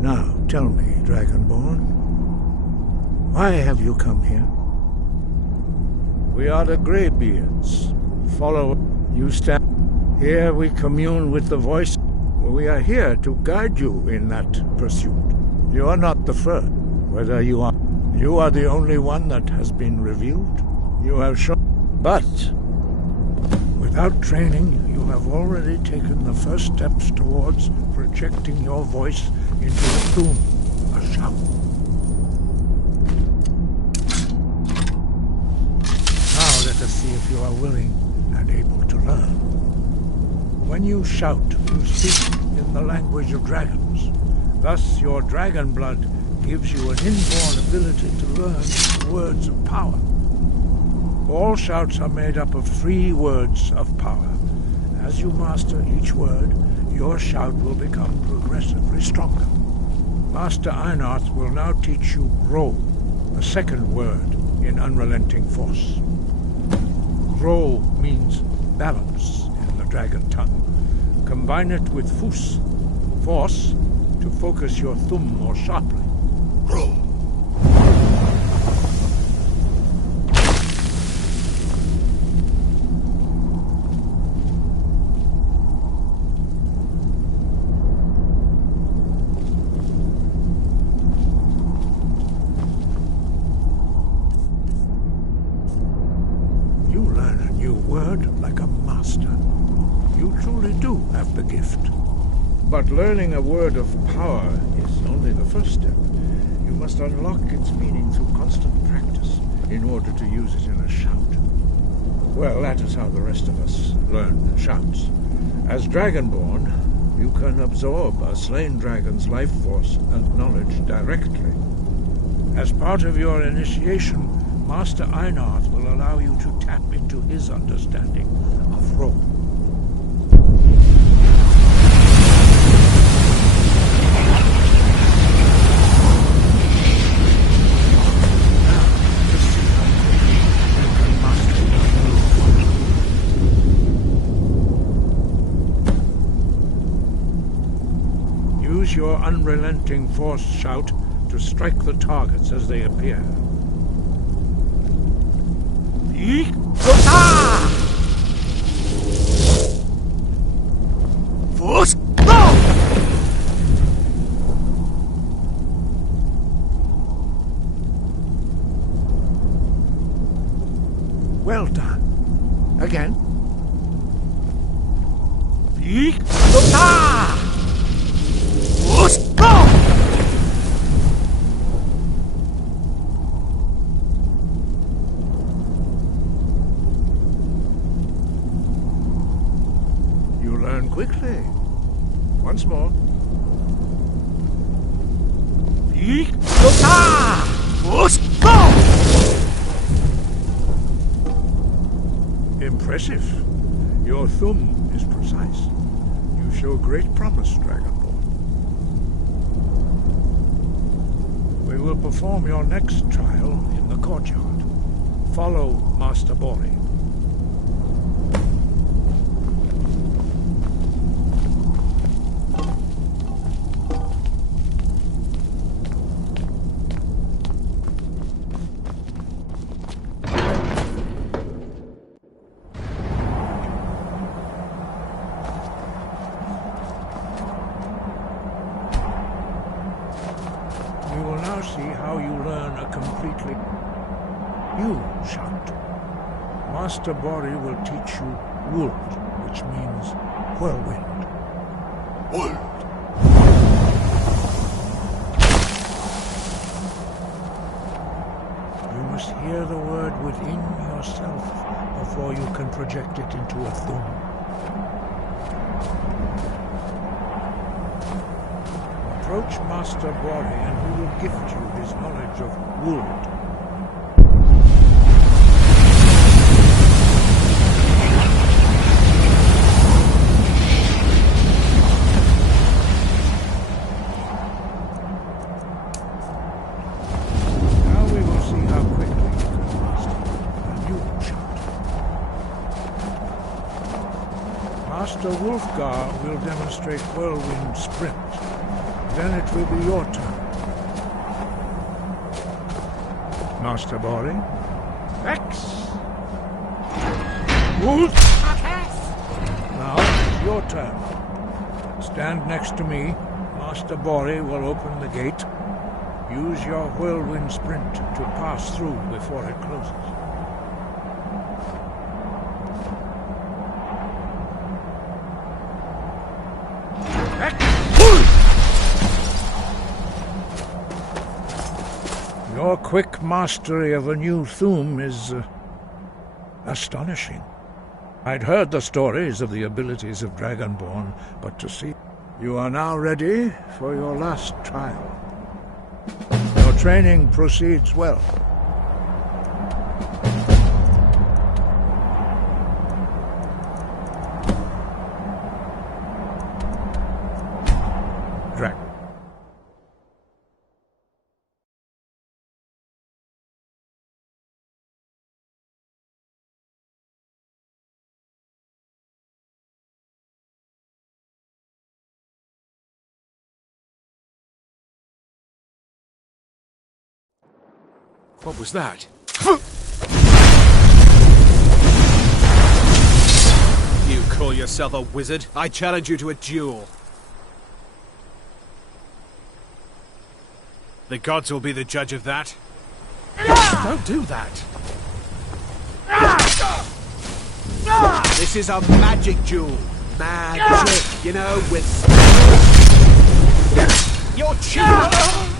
Now, tell me, Dragonborn, why have you come here? We are the Greybeards. Follow. You stand. Here we commune with the voice. We are here to guide you in that pursuit. You are not the first. Whether you are the only one that has been revealed. You have shown. But without training, you have already taken the first steps towards projecting your voice into a doom, a shout. Now let us see if you are willing and able to learn. When you shout, you speak in the language of dragons. Thus, your dragon blood gives you an inborn ability to learn words of power. All shouts are made up of 3 words of power. As you master each word, your shout will become progressively stronger. Master Einarth will now teach you Ro, the second word in Unrelenting Force. Ro means balance in the dragon tongue. Combine it with Fus, force, to focus your thumb more sharply. Ro. You learn a new word like a master. You truly do have the gift. But learning a word of power is only the first step. You must unlock its meaning through constant practice in order to use it in a shout. Well, that is how the rest of us learn shouts. As Dragonborn, you can absorb a slain dragon's life force and knowledge directly. As part of your initiation, Master Einarth will allow you to tap into his understanding of Ro. Use your Unrelenting Force shout to strike the targets as they appear. Force, go! Well done. Again. You learn quickly. Once more. Impressive. Your thumb is precise. You show great promise, Dragonborn. We will perform your next trial in the courtyard. Follow Master Bori. We will now see how you learn a completely new shout. Master Bori will teach you Wuld, which means whirlwind. Wuld. You must hear the word within yourself before you can project it into a thumb. Approach Master Bori and he will gift you his knowledge of Wuld. Now we will see how quickly you can master a new shout. Master Wulfgar will demonstrate Whirlwind Sprint. Then it will be your turn. Master Bori. X. Move. Now it's your turn. Stand next to me. Master Bori will open the gate. Use your whirlwind sprint to pass through before it closes. Your quick mastery of a new Thuum is astonishing. I'd heard the stories of the abilities of Dragonborn, but to see... You are now ready for your last trial. Your training proceeds well. Dragon. What was that? You call yourself a wizard? I challenge you to a duel. The gods will be the judge of that. Don't do that. This is a magic duel. Magic, you know, with... You're cheating!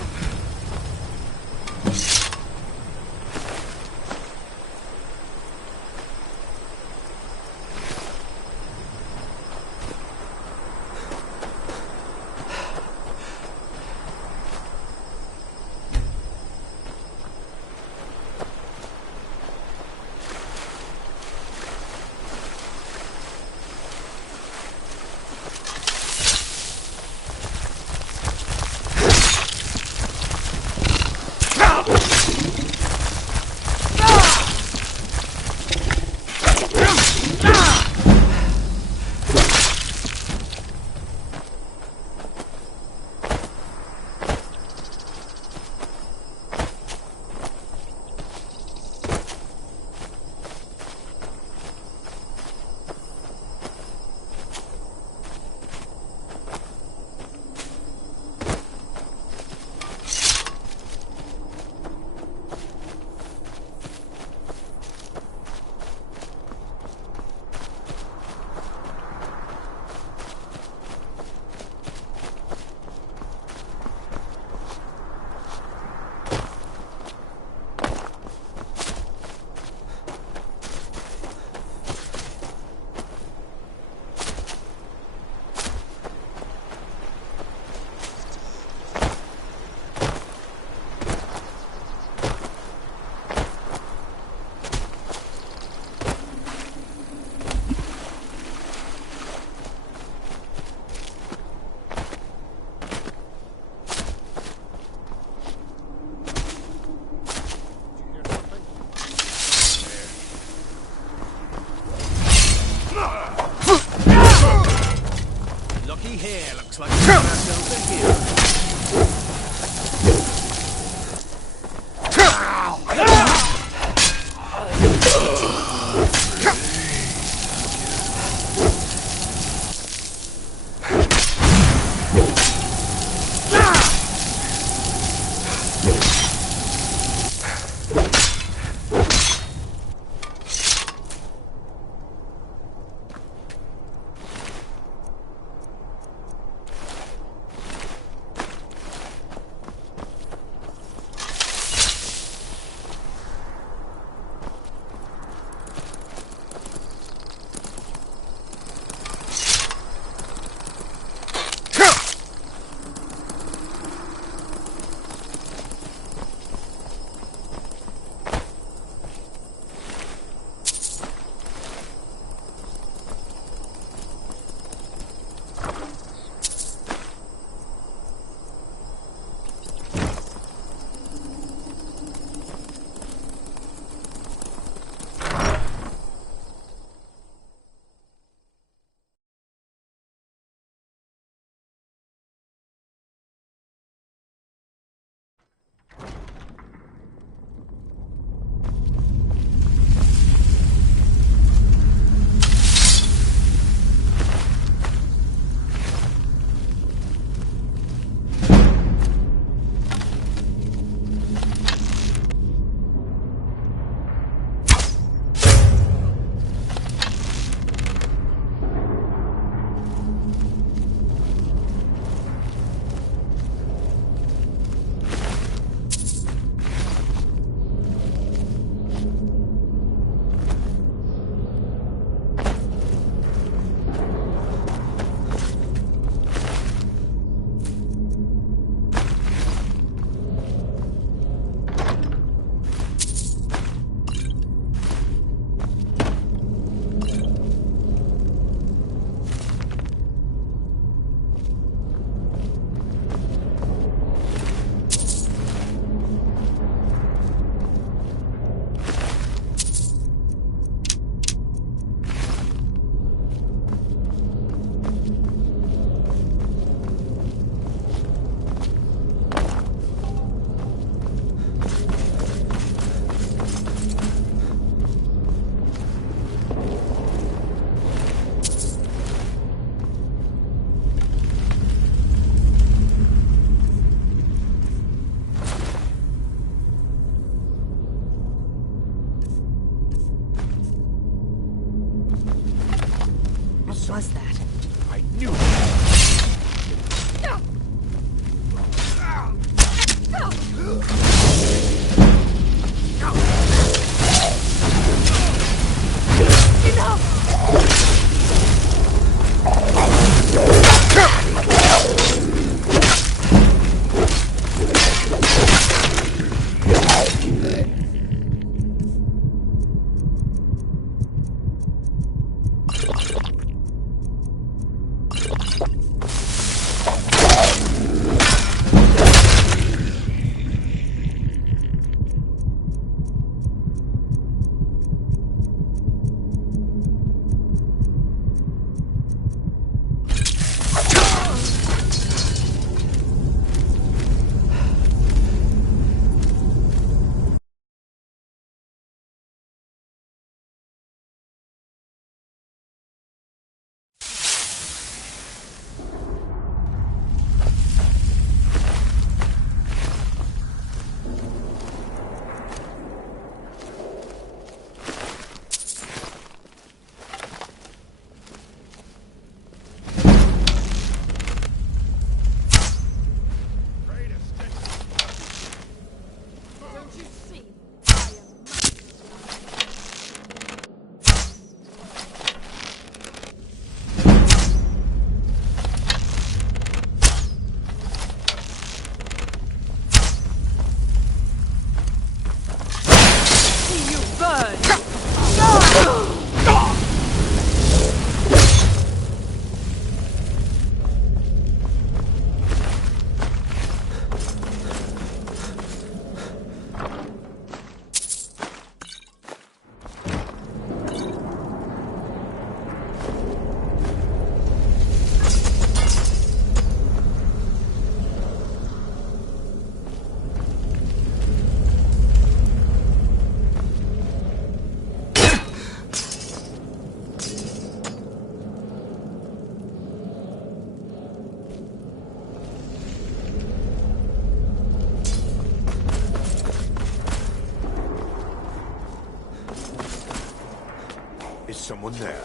someone there.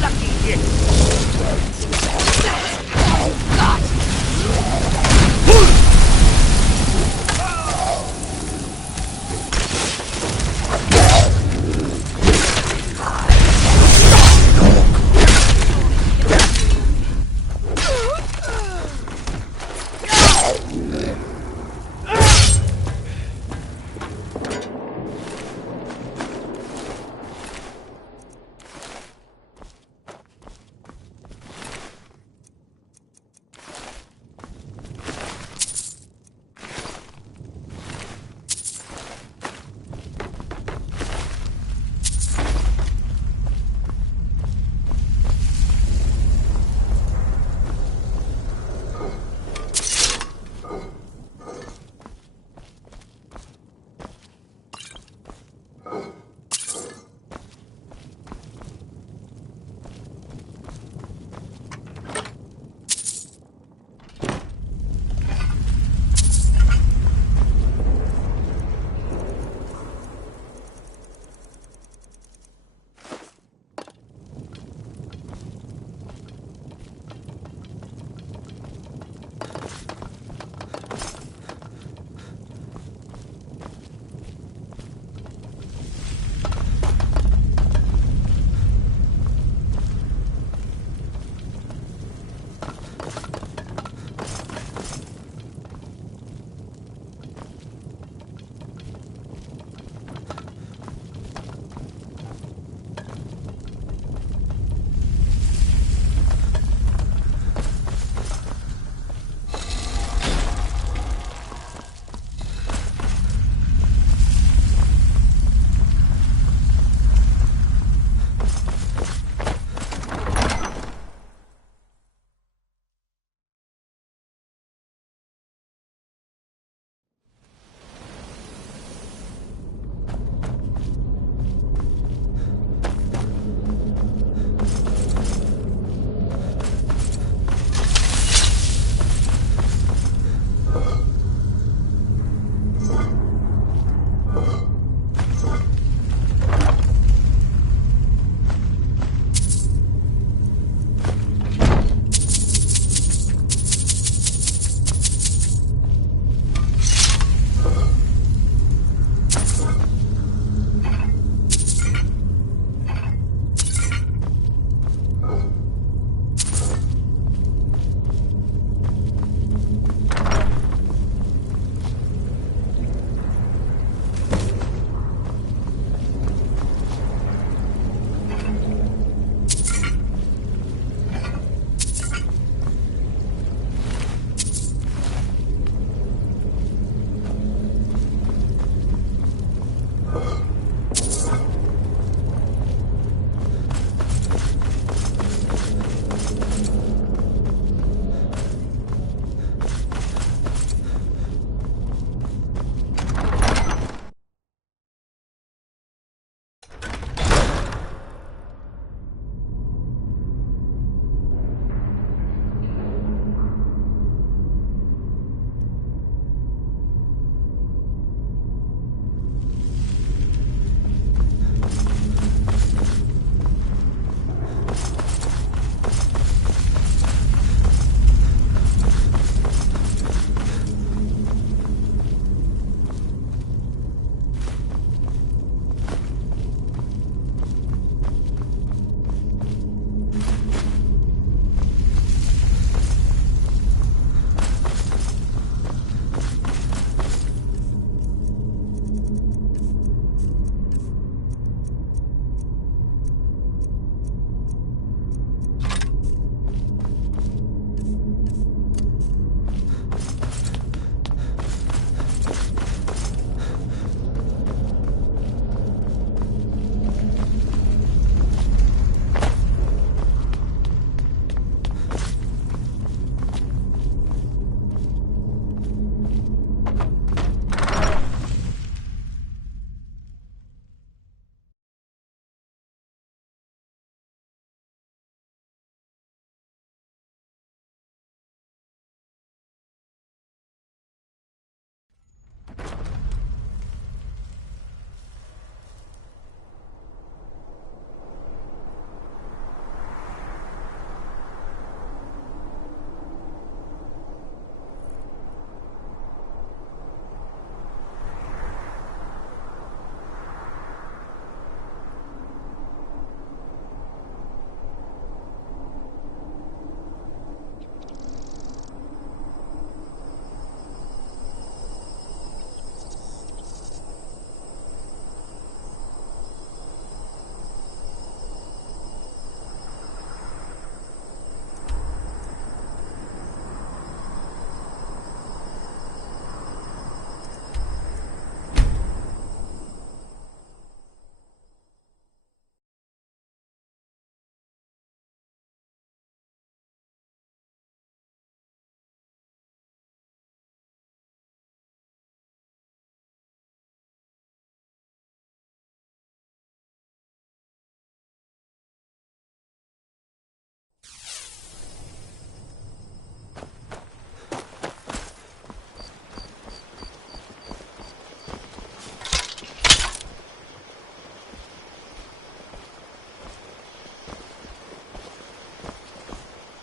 Lucky hit!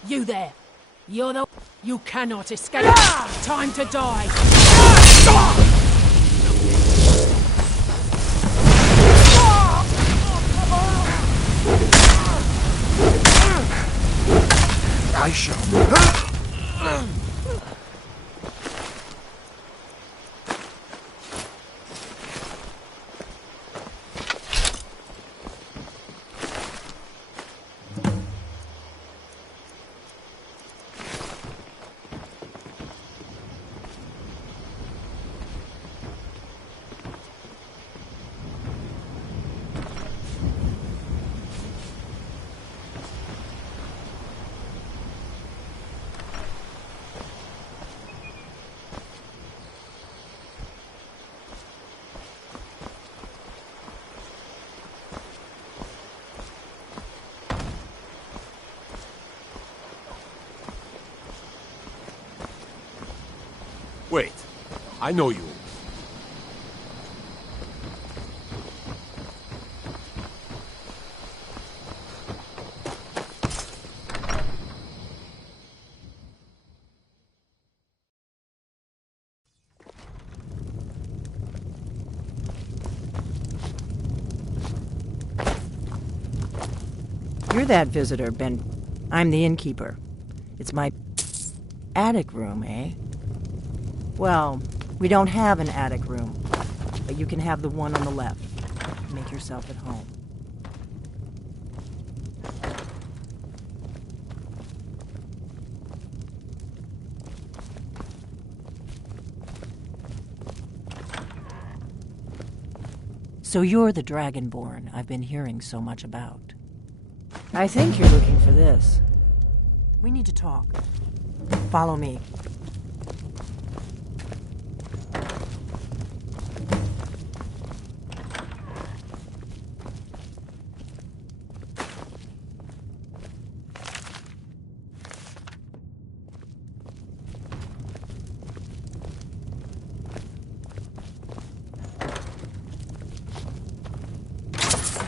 You there. You're the... You cannot escape. Time to die. I shall. Wait, I know you. You're that visitor, Ben. I'm the innkeeper. It's my attic room, eh? Well, we don't have an attic room, but you can have the one on the left. Make yourself at home. So you're the Dragonborn I've been hearing so much about. I think you're looking for this. We need to talk. Follow me.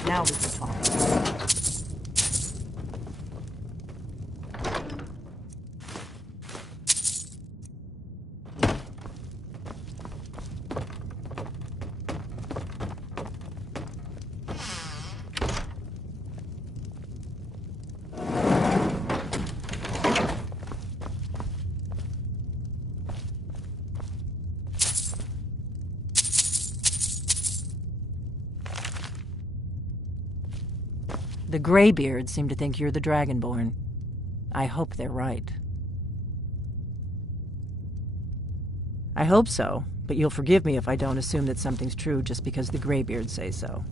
Now we can talk. The Greybeards seem to think you're the Dragonborn. I hope they're right. I hope so, but you'll forgive me if I don't assume that something's true just because the Greybeards say so.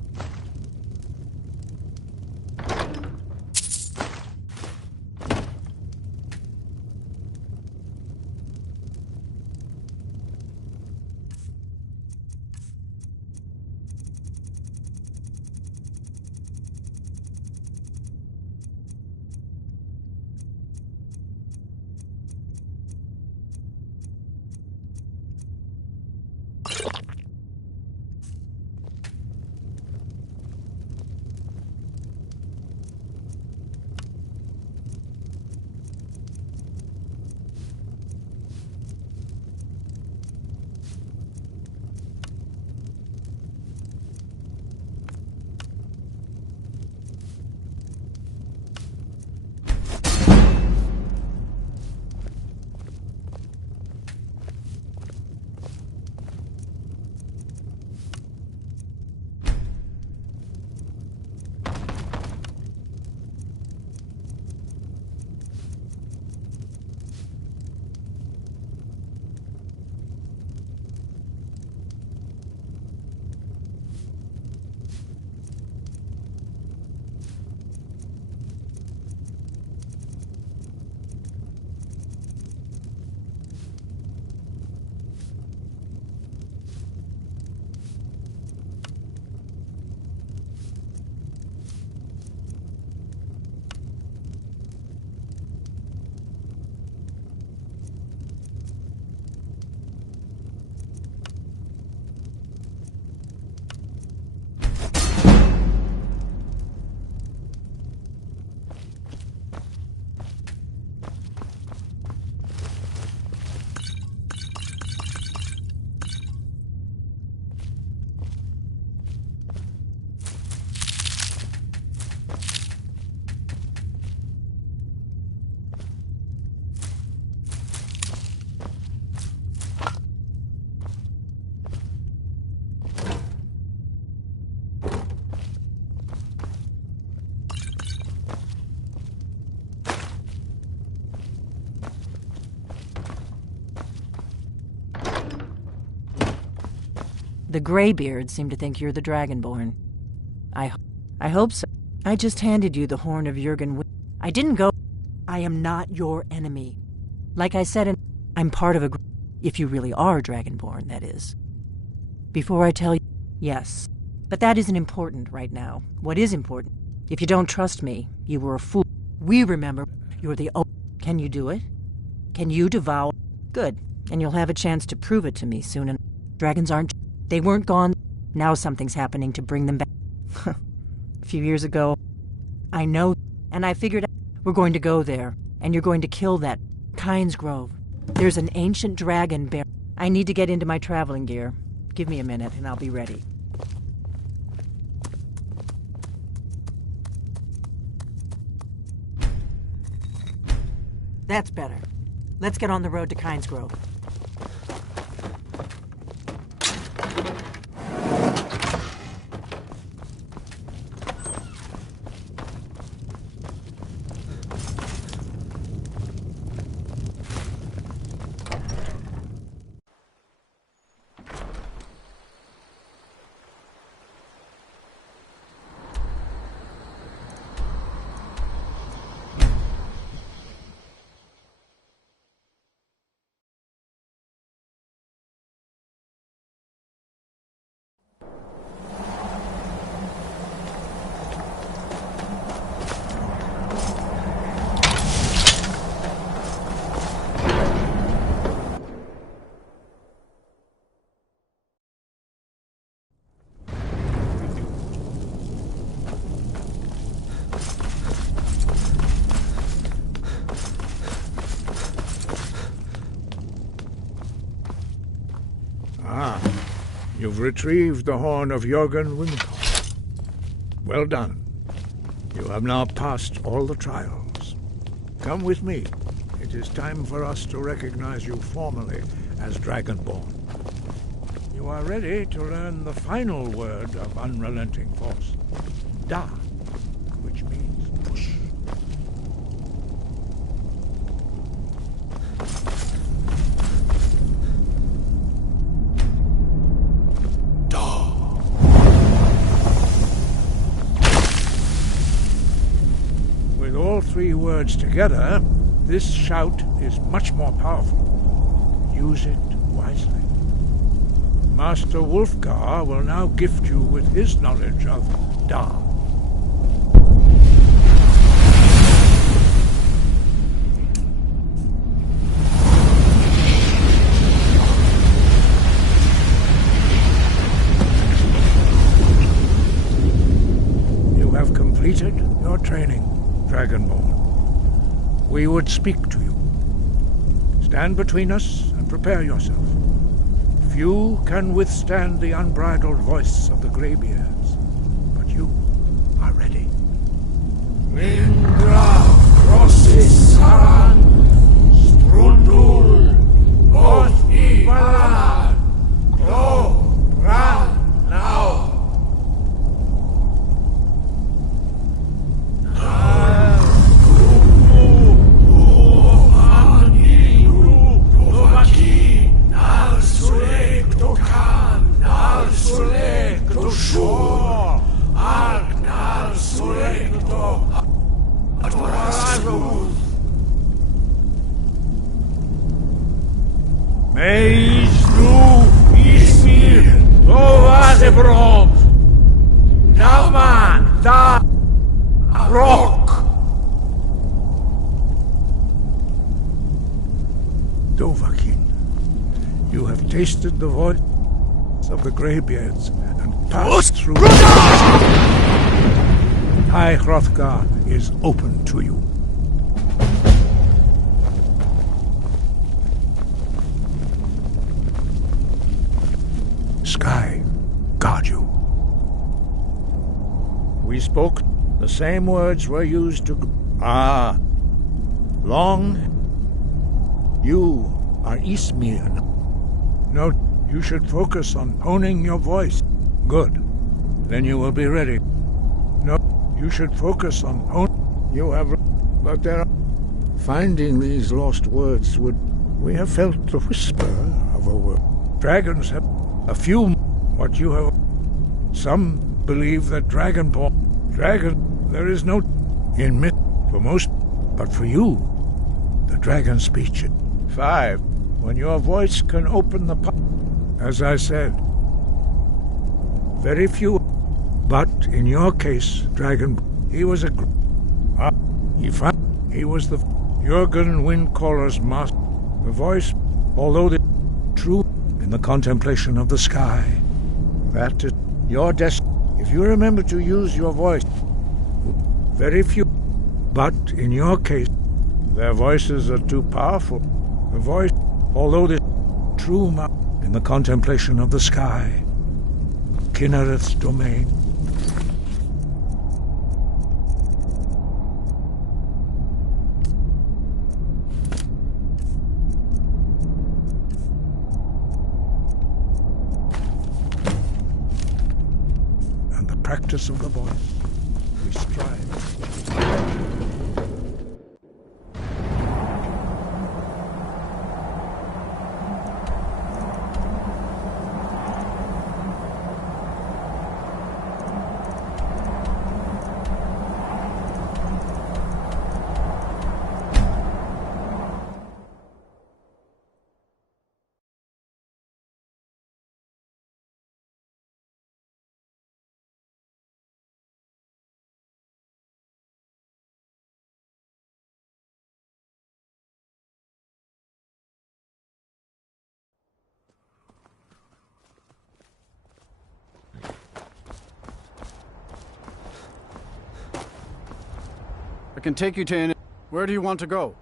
The Greybeards seem to think you're the Dragonborn. I hope so. I just handed you the Horn of Jurgen. I didn't go... I am not your enemy. Like I said, I'm part of a... If you really are Dragonborn, that is. Before I tell you... Yes. But that isn't important right now. What is important? If you don't trust me, you were a fool. We remember you're the... Can you do it? Can you devour... Good. And you'll have a chance to prove it to me soon. And dragons aren't... They weren't gone. Now something's happening to bring them back. A few years ago, I know, and I figured we're going to go there, and you're going to kill that Kynes Grove. There's an ancient dragon bear. I need to get into my traveling gear. Give me a minute, and I'll be ready. That's better. Let's get on the road to Kynes Grove. You've retrieved the Horn of Jurgen Windhorn. Well done. You have now passed all the trials. Come with me. It is time for us to recognize you formally as Dragonborn. You are ready to learn the final word of unrelenting force. Da, which means push. With all three words together, this shout is much more powerful. Use it wisely. Master Wulfgar will now gift you with his knowledge of Da. You have completed your training, Dragonborn. We would speak to you. Stand between us and prepare yourself. Few can withstand the unbridled voice of the Greybeards, but you are ready. Wingra crosses Saran, Strundul, Bothi Balan, Klo, Ran, now. Dovahkiin, you have tasted the voice of the Greybeards and passed through. High Hrothgar is open to you. Sky, guard you. We spoke. The same words were used to... Long. You are Ismir. No, you should focus on honing your voice. Good. Then you will be ready. No, you should focus on You have... But there are... Finding these lost words would... We have felt the whisper of a word. Dragons have a few what you have. Some believe that there is no in myth for most, but for you, the dragon speech. 5. When your voice can open the as I said, very few, but in your case, dragon, he was a he was the Jurgen Windcaller's master. The voice, although the true in the contemplation of the sky, that is your destiny. If you remember to use your voice, very few, but in your case, their voices are too powerful. The voice, although the true in the contemplation of the sky, Kinnereth's domain. And the practice of the voice, we strive. I can take you to any... Where do you want to go?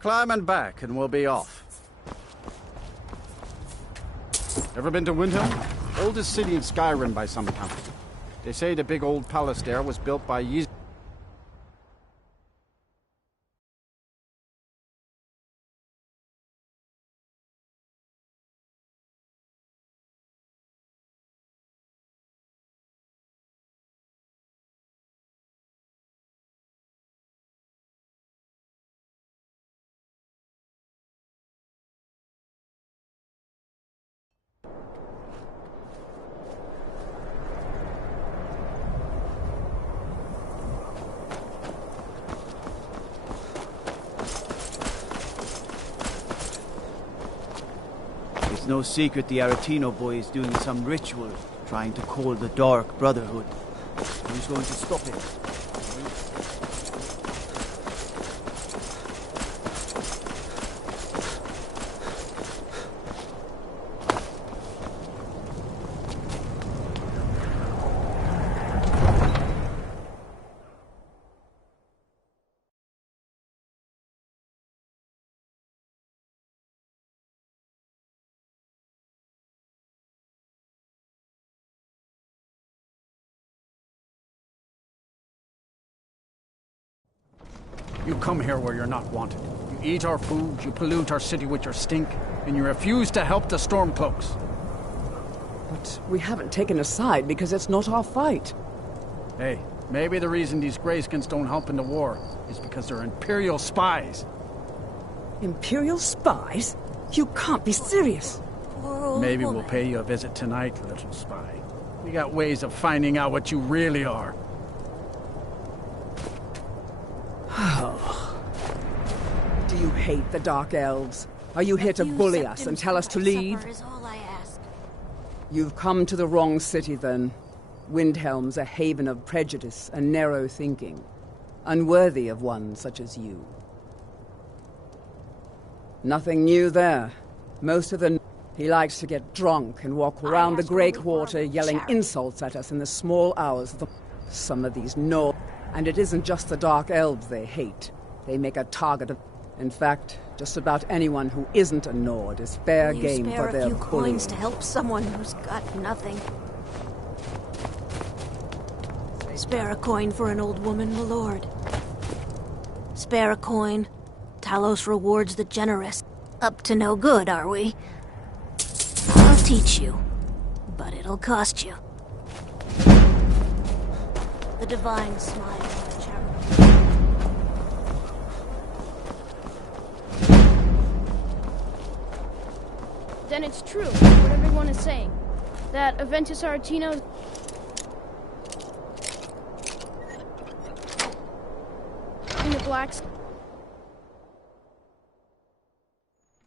Climb and back, and we'll be off. Ever been to Windhelm? Oldest city in Skyrim by some count. They say the big old palace there was built by It's no secret the Aretino boy is doing some ritual, trying to call the Dark Brotherhood. Who's going to stop it? You come here where you're not wanted. You eat our food, you pollute our city with your stink, and you refuse to help the Stormcloaks. But we haven't taken a side because it's not our fight. Hey, maybe the reason these Greyskins don't help in the war is because they're Imperial spies. Imperial spies? You can't be serious. Maybe we'll pay you a visit tonight, little spy. We got ways of finding out what you really are. Do you hate the Dark Elves? Are you here to bully us and tell us to leave? Is all I ask. You've come to the wrong city, then. Windhelm's a haven of prejudice and narrow thinking, unworthy of one such as you. Nothing new there. Most of the... He likes to get drunk and walk around the Greywater yelling insults at us in the small hours of the... Some of these Nord... And it isn't just the Dark Elves they hate. They make a target of... In fact, just about anyone who isn't a Nord is fair game for their Spare a few bullying. coins to help someone who's got nothing. Spare a coin for an old woman, my lord. Spare a coin. Talos rewards the generous. Up to no good, are we? I'll teach you, but it'll cost you. The divine smile of charity. then it's true, what everyone is saying. That Aventus Aretino... in the blacks...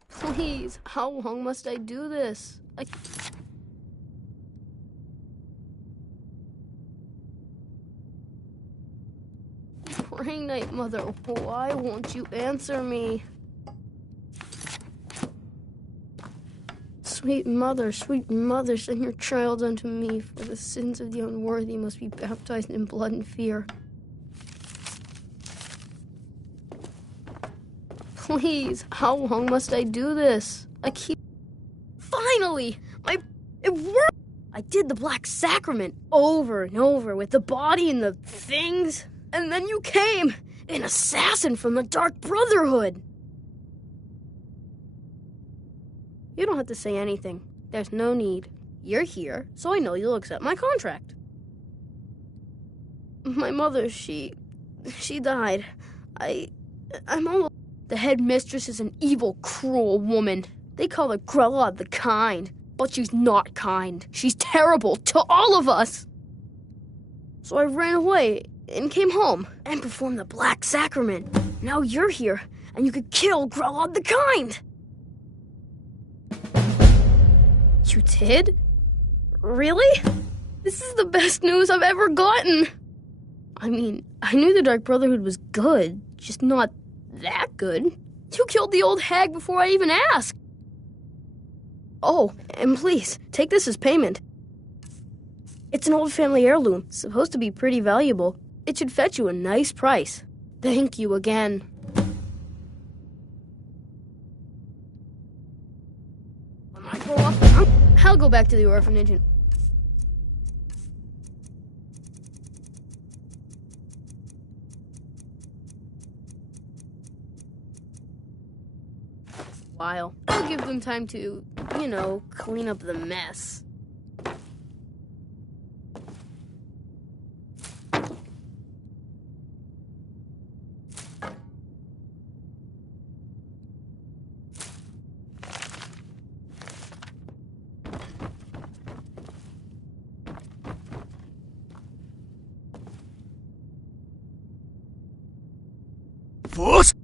Please, how long must I do this? Praying Night Mother, why won't you answer me? Sweet mother, send your child unto me, for the sins of the unworthy must be baptized in blood and fear. Please, how long must I do this? Finally! It worked! I did the Black Sacrament over and over with the body and the things, and then you came, an assassin from the Dark Brotherhood! You don't have to say anything. There's no need. You're here, so I know you'll accept my contract. My mother, she died. I'm almost... The headmistress is an evil, cruel woman. They call her Grella the Kind, but she's not kind. She's terrible to all of us. So I ran away and came home and performed the Black Sacrament. Now you're here, and you could kill Grella the Kind. You did? Really? This is the best news I've ever gotten. I mean, I knew the Dark Brotherhood was good, just not that good. You killed the old hag before I even asked. Oh, and please, take this as payment. It's an old family heirloom, supposed to be pretty valuable. It should fetch you a nice price. Thank you again. When I grow up, I'll go back to the orphanage and... While I'll give them time to, clean up the mess. Force!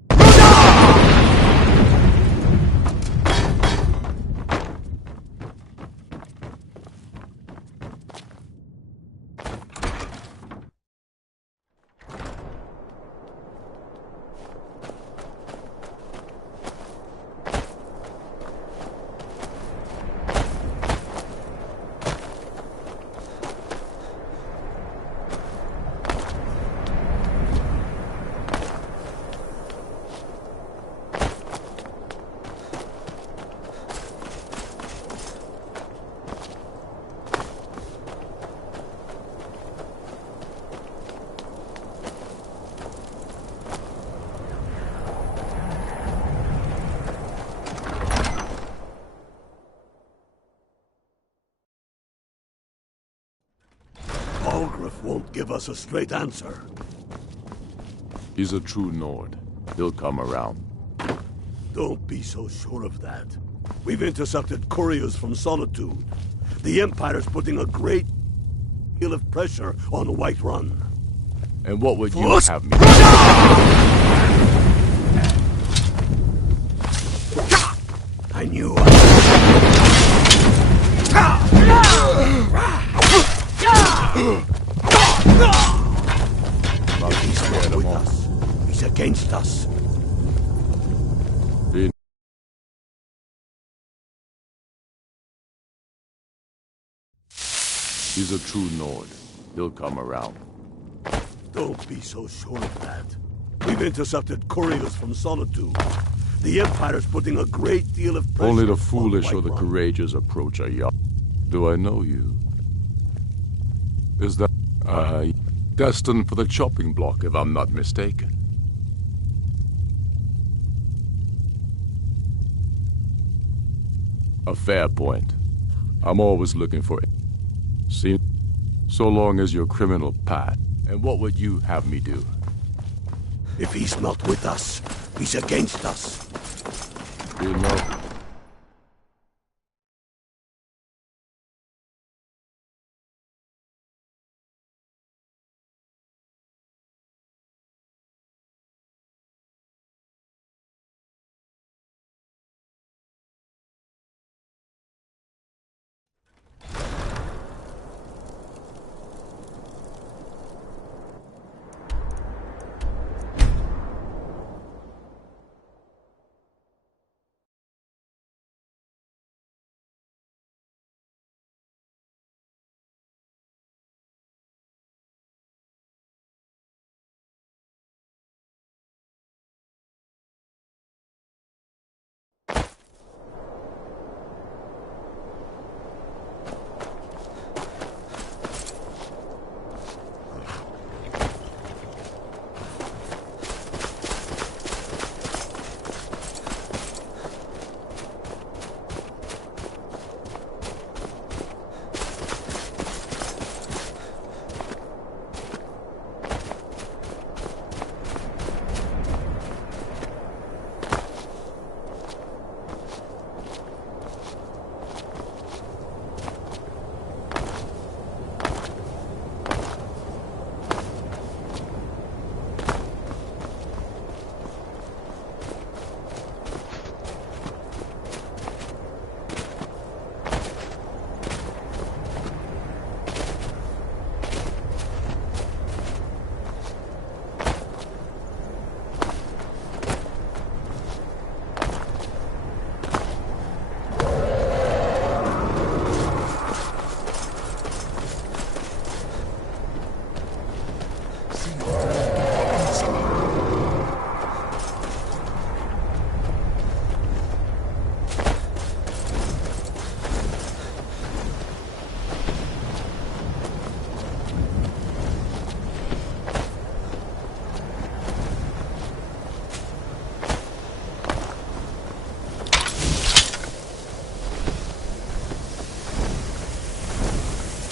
Algrif won't give us a straight answer. He's a true Nord. He'll come around. Don't be so sure of that. We've intercepted couriers from Solitude. The Empire's putting a great deal of pressure on Whiterun. And what would you have me? I knew. He's not with us. He's against us. He's a true Nord. He'll come around. Don't be so sure of that. We've intercepted couriers from Solitude. The Empire's putting a great deal of pressure. Only the foolish or the courageous approach a yacht. Do I know you? Is that destined for the chopping block, if I'm not mistaken? A fair point. I'm always looking for it. See, so long as your criminal path. And what would you have me do? If he's not with us, he's against us. You know,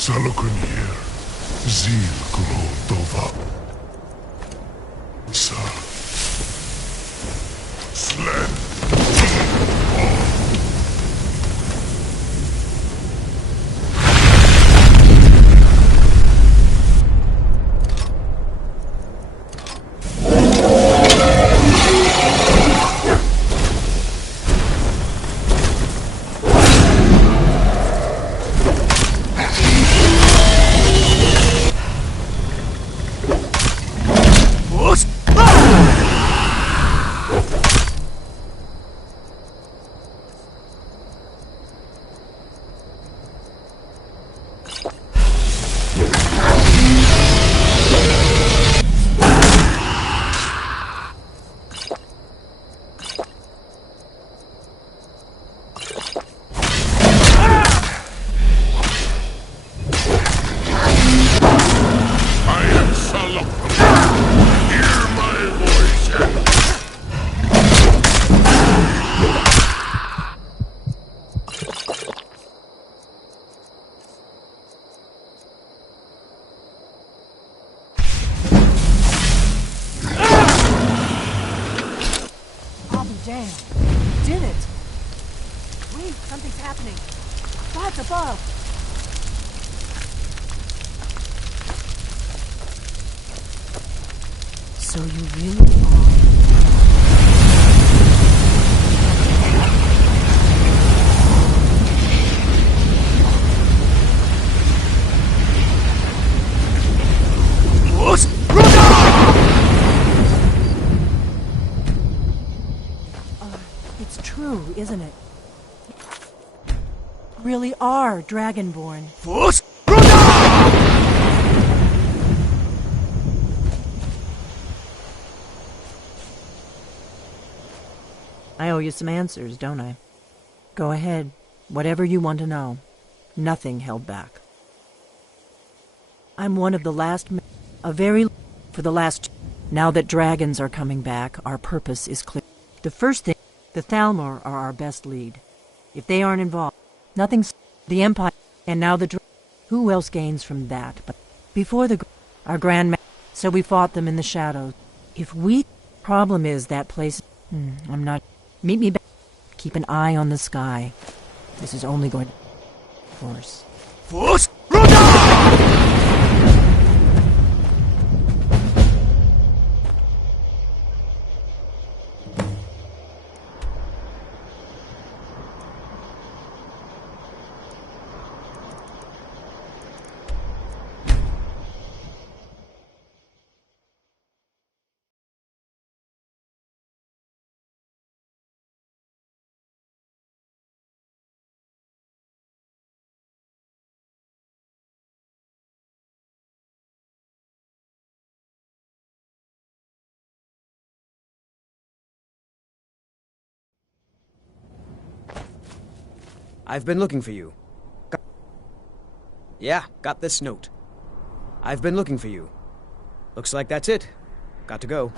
Salokun hier, Zil Klo Tova. Sa. Sled. Damn. You did it. Wait, something's happening. God's above. So you really are... It's true, isn't it? Really are Dragonborn. I owe you some answers, don't I? Go ahead. Whatever you want to know. Nothing held back. I'm one of the last for the last... Now that dragons are coming back, our purpose is clear. The first thing, the Thalmor are our best lead. If they aren't involved, nothing's... The Empire, and now the... Who else gains from that? But before our Grand Master, so we fought them in the shadows. If we... Problem is that place... I'm not... Meet me back. Keep an eye on the sky. This is only going... Force. I've been looking for you. Got this note. I've been looking for you. Looks like that's it. Got to go.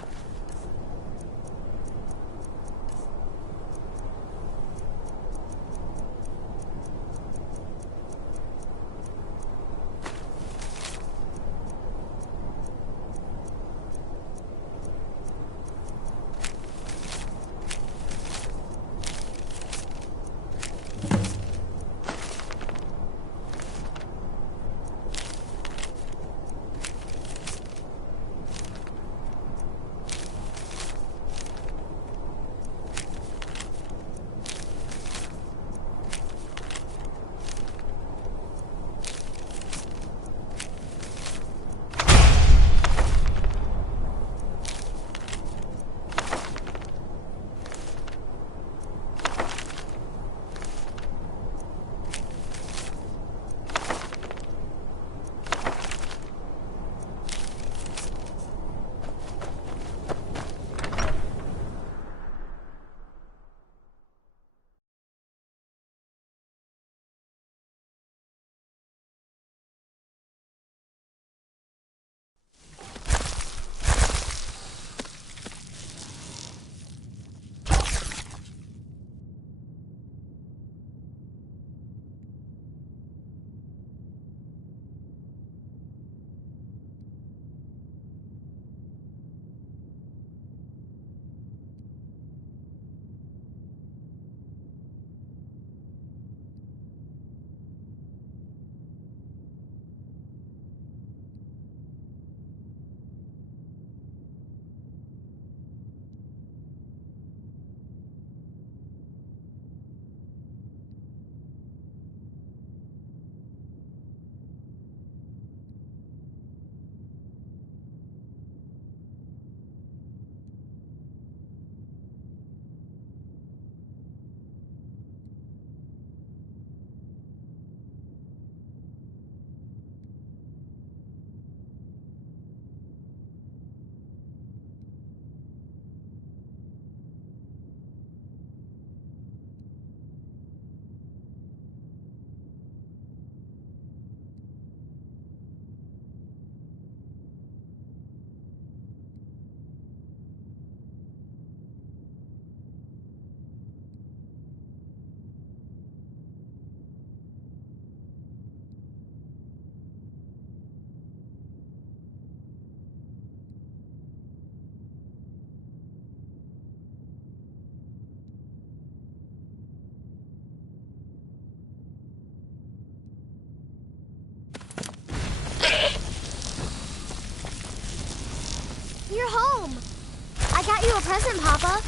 I got you a present, Papa.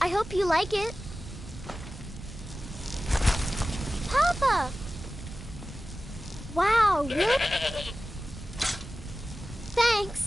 I hope you like it. Papa! Wow, really? Thanks.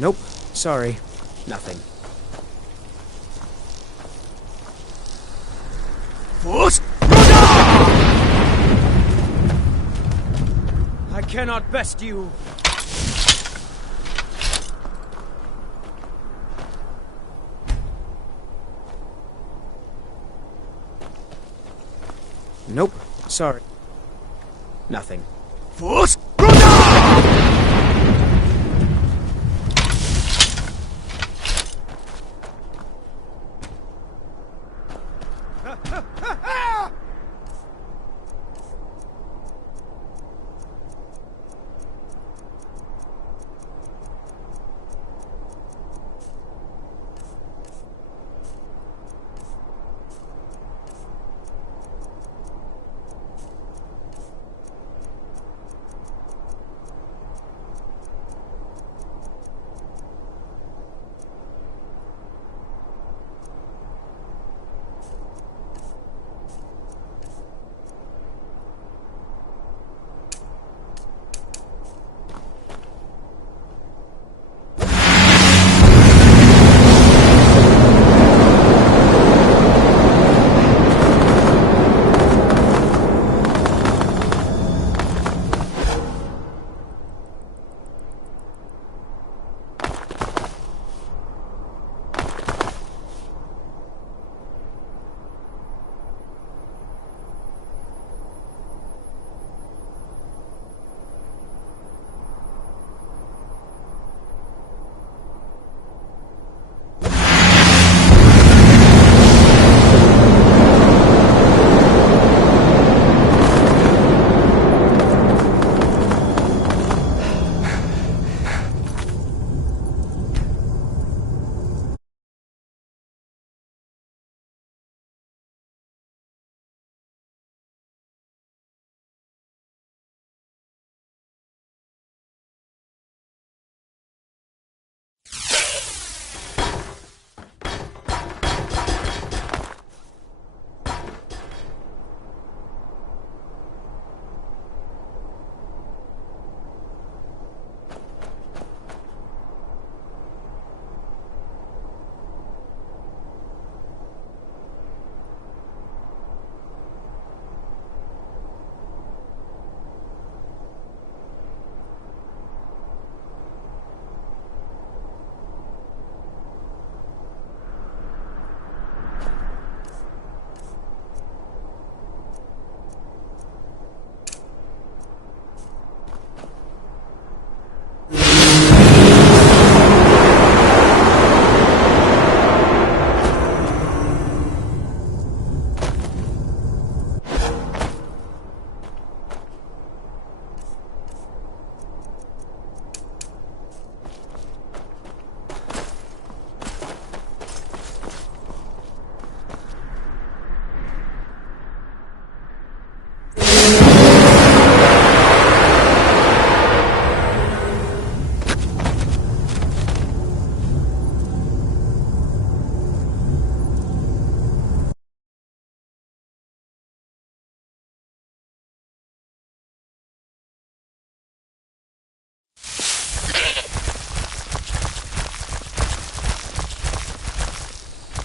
Nope. Sorry. Nothing. I cannot best you. Nope. Sorry. Nothing.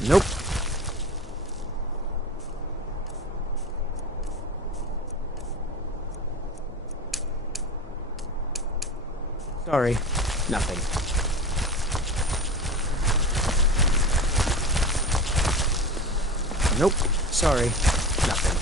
Nope. Sorry. Nothing. Nope. Sorry. Nothing.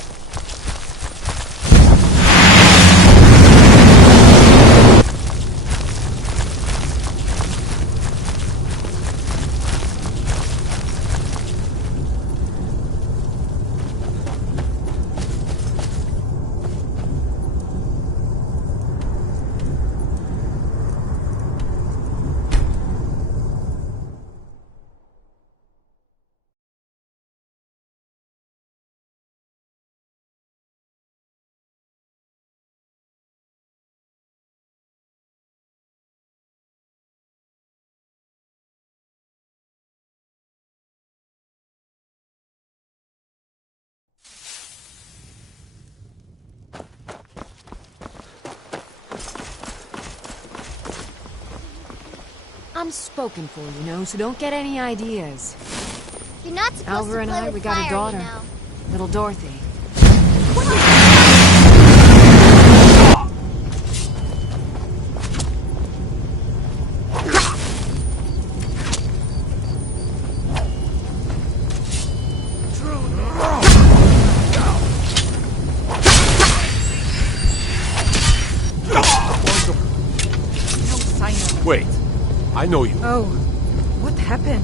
I'm spoken for, you know, so don't get any ideas. You're not supposed Alva to and play I, with we got fire, a daughter. you know. Little Dorothy. Wait, I know you. Oh, what happened?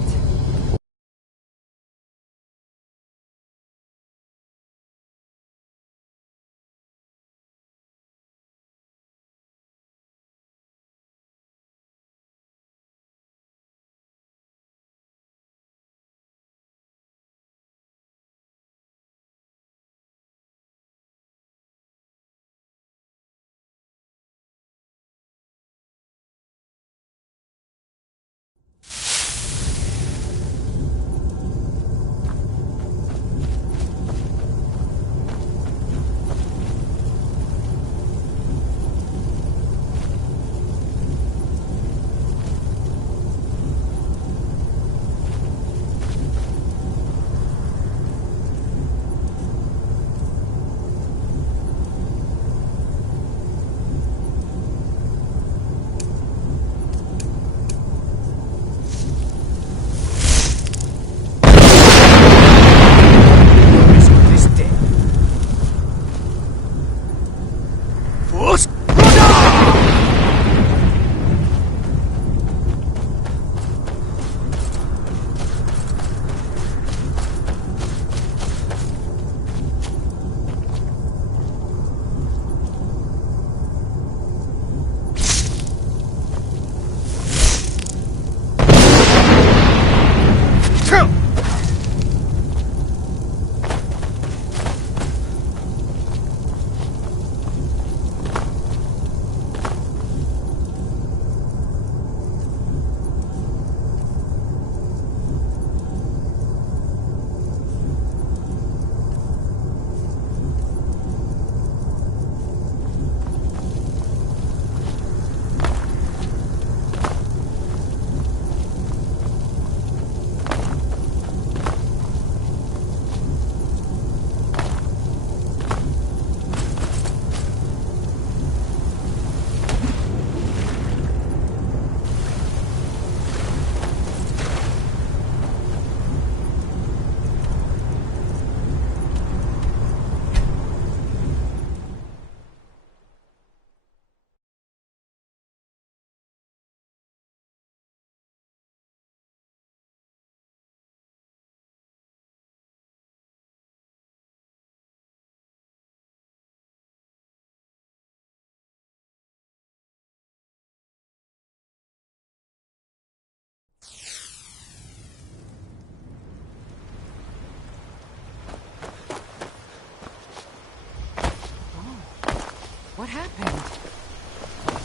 What happened?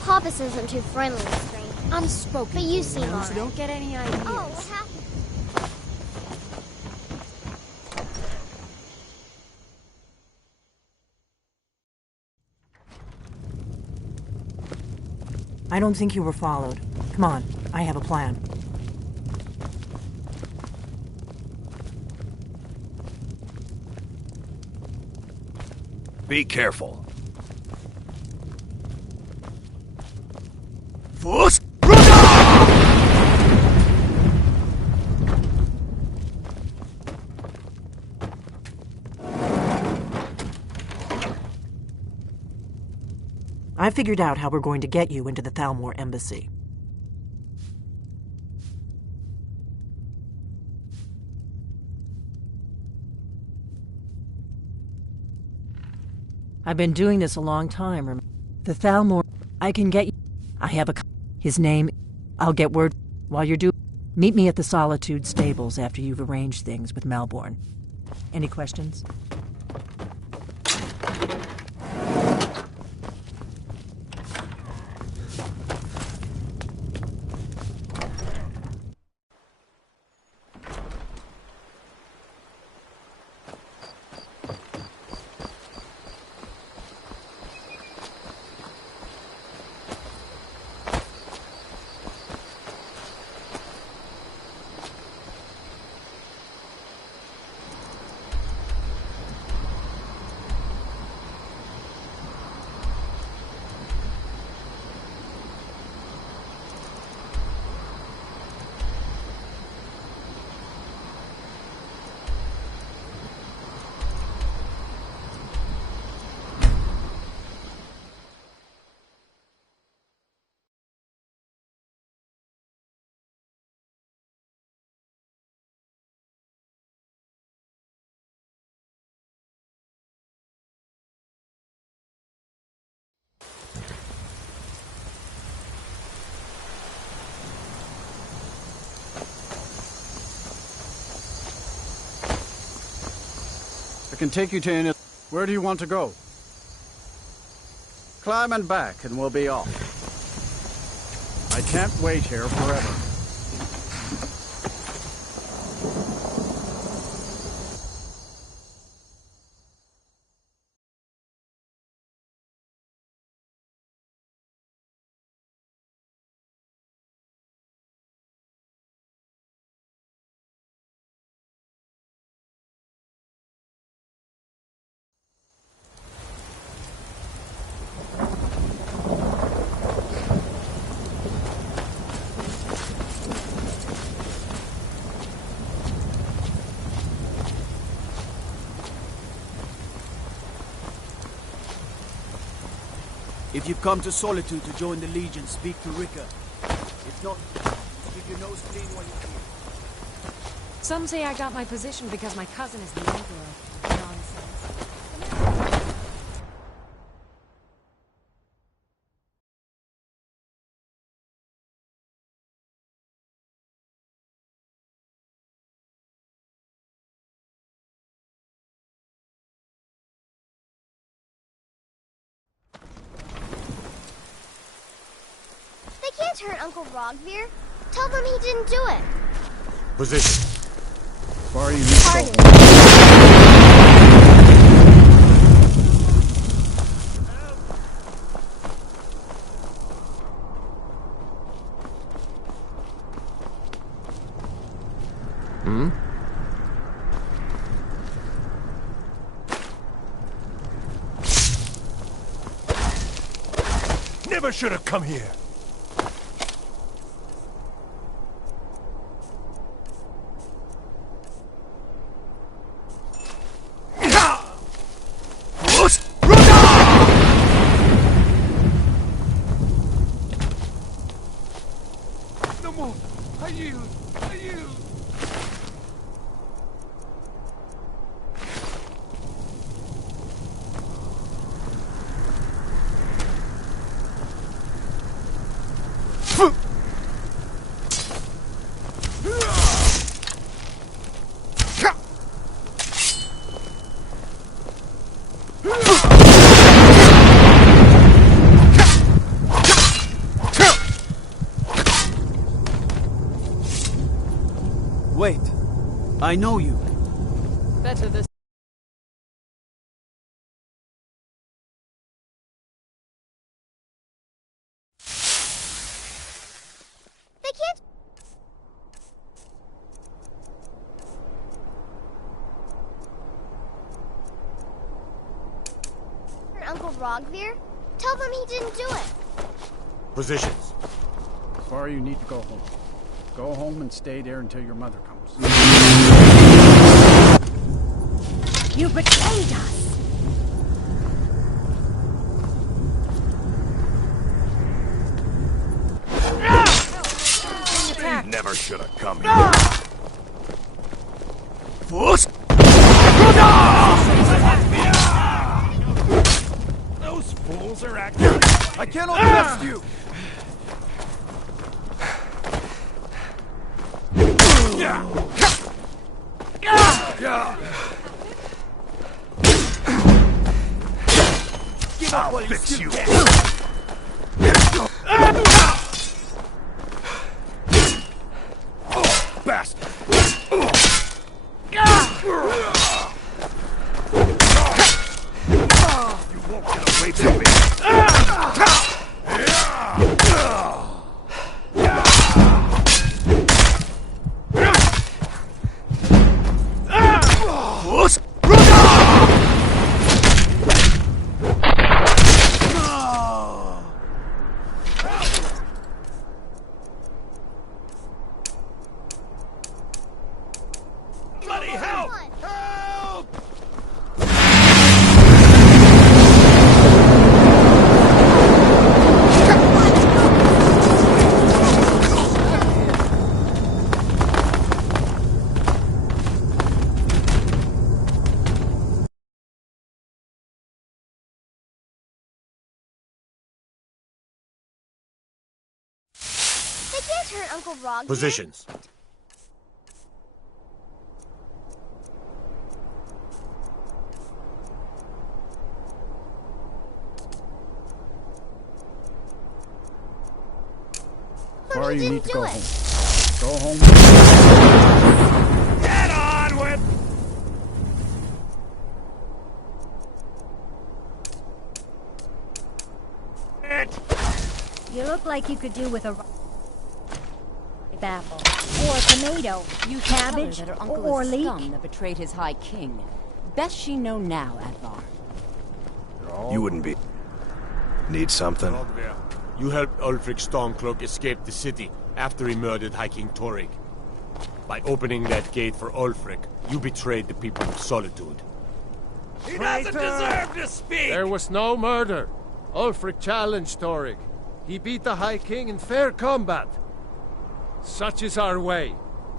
Papas isn't too friendly, Strange. I'm spoken But you for, seem know, alright. so don't get any ideas. Oh, what happened? I don't think you were followed. Come on, I have a plan. Be careful. First, I figured out how we're going to get you into the Thalmor embassy. I've been doing this a long time. The Thalmor, I can get you. I have his name. I'll get word while you're doing. Meet me at the Solitude stables after you've arranged things with Melbourne. Any questions? I can take you to any... Where do you want to go? Climb and back, and we'll be off. I can't wait here forever. If you've come to Solitude to join the Legion, speak to Rika. If not, keep your nose clean while you're here. Some say I got my position because my cousin is the Emperor. Nonsense. They can't hurt Uncle Rogvir. Tell them he didn't do it. Position. Why are you Hmm? Never should have come here. No more! I yield! I yield! Wait, I know you. Better this. They can't. Rogvir? Tell them he didn't do it. Positions. Svar, you need to go home. Go home and stay there until your mother comes. You betrayed us! Never should have come here. First. Those fools are acting. I cannot trust you. I'll fix you. Bastard! You won't get away from me. Bloody help! Help! They can't hurt Uncle Rogvir. Positions. Svar, you need to go home. Go home. Get on with. It. You look like you could do with a apple or a tomato, You cabbage tell her that her uncle or is leek. scum that betrayed his high king. Best she know now, Advar. You wouldn't be... Need something? You helped Ulfric Stormcloak escape the city after he murdered High King Torrig. By opening that gate for Ulfric, you betrayed the people of Solitude. He doesn't deserve to speak! There was no murder. Ulfric challenged Torrig. He beat the High King in fair combat. Such is our way.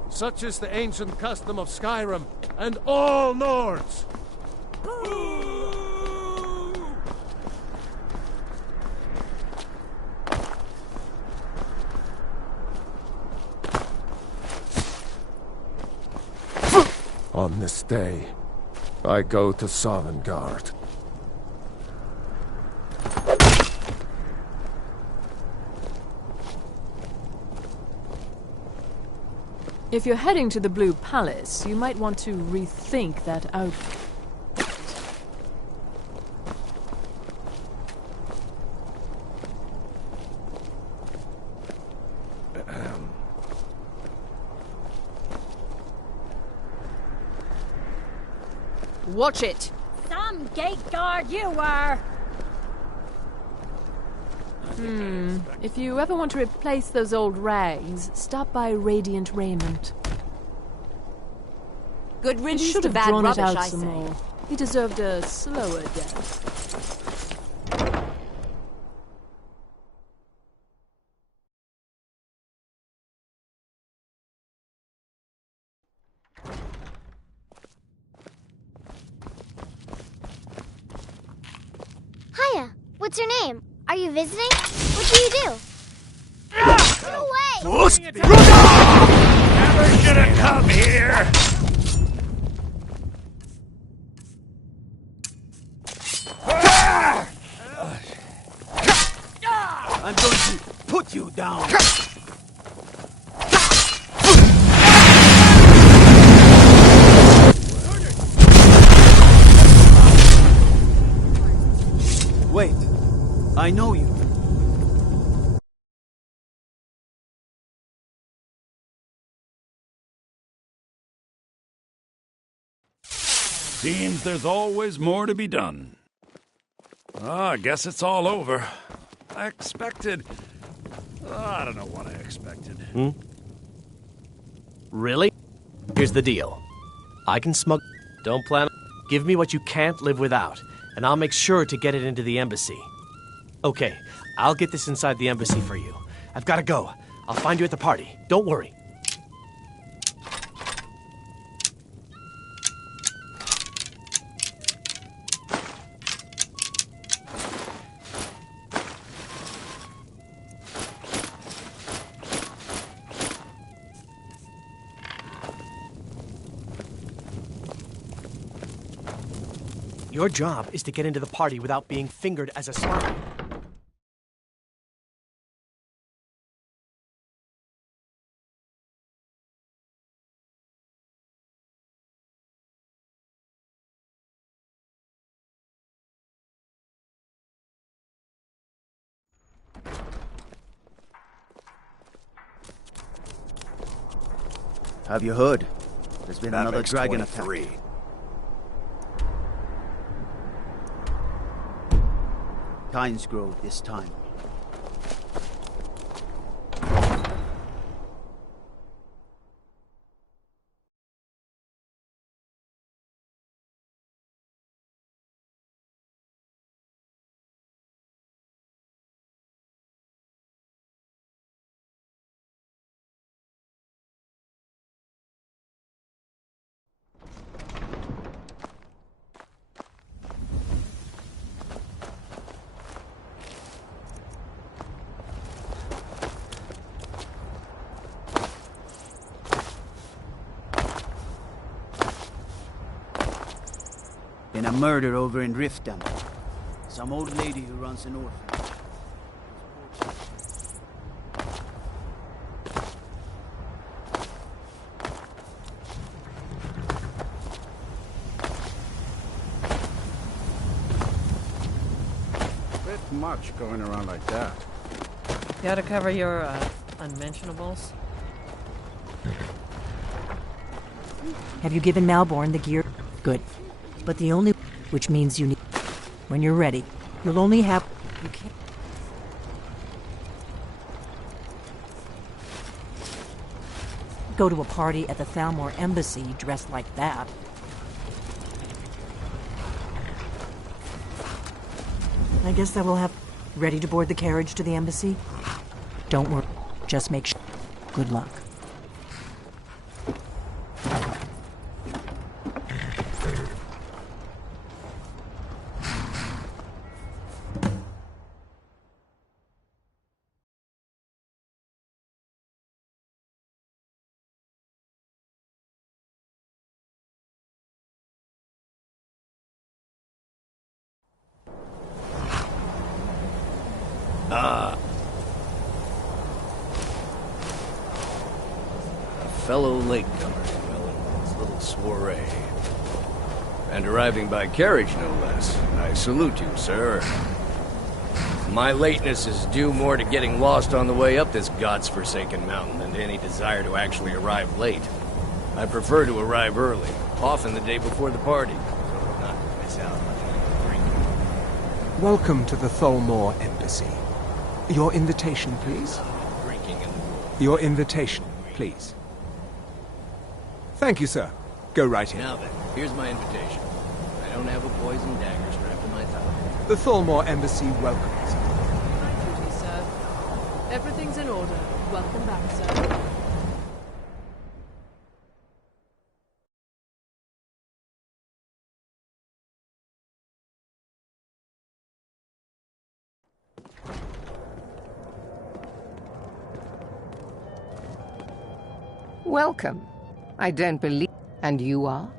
Such is the ancient custom of Skyrim and all Nords. On this day, I go to Sovngarde. If you're heading to the Blue Palace, you might want to rethink that outfit. Watch it! Some gate guard you were! If you ever want to replace those old rags, stop by Radiant Raiment. Good He riddance should to have bad drawn rubbish, it out I some say. more. He deserved a slower death. Hiya, what's your name? Are you visiting? What do you do? Get away! Never should have come here! I'm going to put you down. Wait, I know you. Seems there's always more to be done. I guess it's all over. I expected... I don't know what I expected. Really? Here's the deal. I can smuggle... Don't plan... Give me what you can't live without, and I'll make sure to get it into the embassy. Okay, I'll get this inside the embassy for you. I've got to go. I'll find you at the party. Don't worry. Your job is to get into the party without being fingered as a slime. Have you heard? There's been That another makes dragon 23. attack. Pines Grove this time. Been a murder over in Riften. Some old lady who runs an orphanage. Bit much going around like that. Gotta cover your, unmentionables. Have you given Malborn the gear? Good. But the only... which means you need... When you're ready, you'll only have... You can't... Go to a party at the Thalmor Embassy dressed like that. I guess that will have... Ready to board the carriage to the embassy? Don't worry. Just make sure. Good luck. Fellow latecomers well, this little soiree. And arriving by carriage, no less. I salute you, sir. My lateness is due more to getting lost on the way up this god's-forsaken mountain than to any desire to actually arrive late. I prefer to arrive early, often the day before the party, so not to miss out on any drinking. Welcome to the Thalmor Embassy. Your invitation, please. Drinking in the world. Your invitation, please. Thank you, sir. Go right in. Now then, here's my invitation. I don't have a poison dagger strapped to my thigh. The Thalmor Embassy welcomes you. My duty, sir. Everything's in order. Welcome back, sir. Welcome. I don't believe... And you are?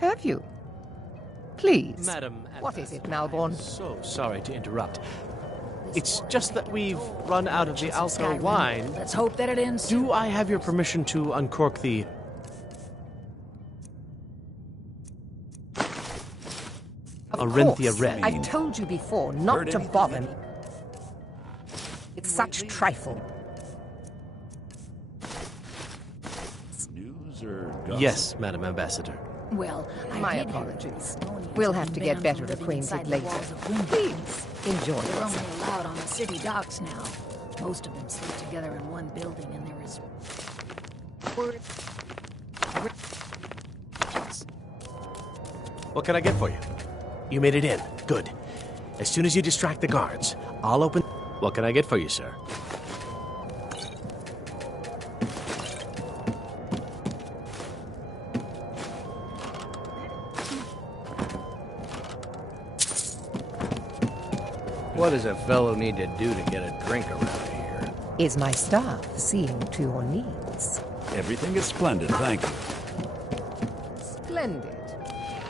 Have you? Please. Madam... What is it, Malborn? So sorry to interrupt. It's just that we've run out of the Alto wine. Let's hope that it ends. Do I have your permission to uncork the... Arinthia Red? I've told you before not to bother me. It's such trifle. or gossip? Yes, Madam Ambassador. Well, My did hear apologies. Thessalonians We'll have have to been get banned better from living acquainted inside the later. walls of Winter. Please, enjoy They're only yourself. allowed on the city docks now. Most of them sleep together in one building, and there is What can I get for you? You made it in. Good. As soon as you distract the guards, I'll open... What can I get for you, sir? What does a fellow need to do to get a drink around here? Is my staff seeing to your needs? Everything is splendid, thank you. Splendid.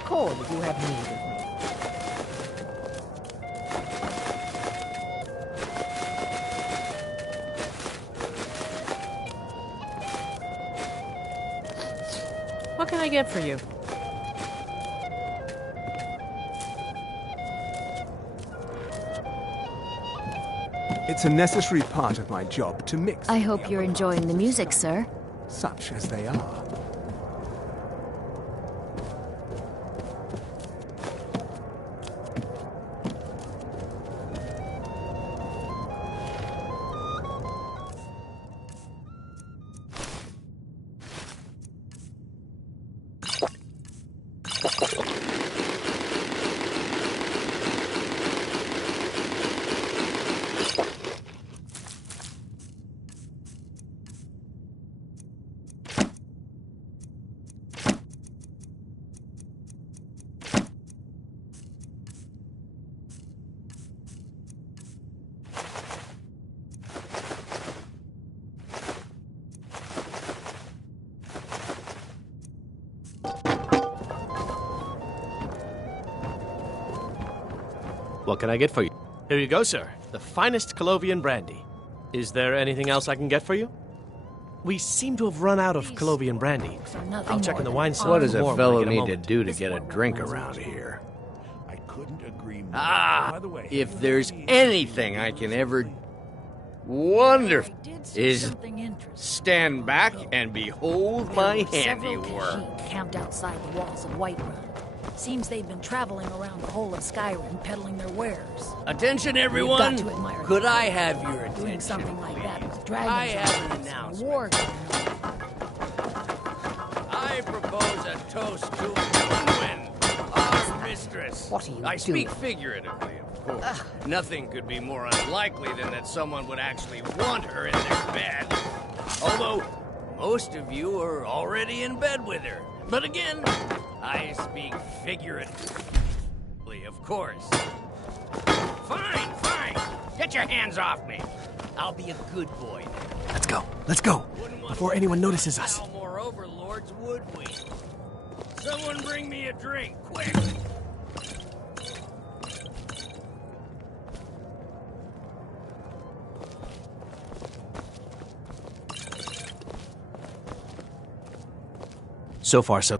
Call if you have need of me. What can I get for you? It's a necessary part of my job to mix. I hope you're enjoying the music, sir. Such as they are. What can I get for you? Here you go, sir. The finest Colovian brandy. Is there anything else I can get for you? We seem to have run out of Colovian brandy. I'll check in the wine cellar. What does a more when fellow we get need to moment. do to get a drink around here? I couldn't agree more. By the way, if there's anything I can ever wonderful is stand back and behold my handiwork. camped outside the walls of Whiterun. Seems they've been traveling around the whole of Skyrim peddling their wares. Attention, You've everyone! got to admire Could them. I have your Doing attention, something like that with please? dragons I have an and announcement. war. I propose a toast to Win, our mistress. What are you I speak doing? figuratively, of course. Nothing could be more unlikely than that someone would actually want her in their bed. Although, most of you are already in bed with her. But again, I speak figuratively, of course. Fine, fine. Get your hands off me. I'll be a good boy now. Let's go. Let's go. Before anyone notices us. No more overlords, would we? Someone bring me a drink, quick! So far, so...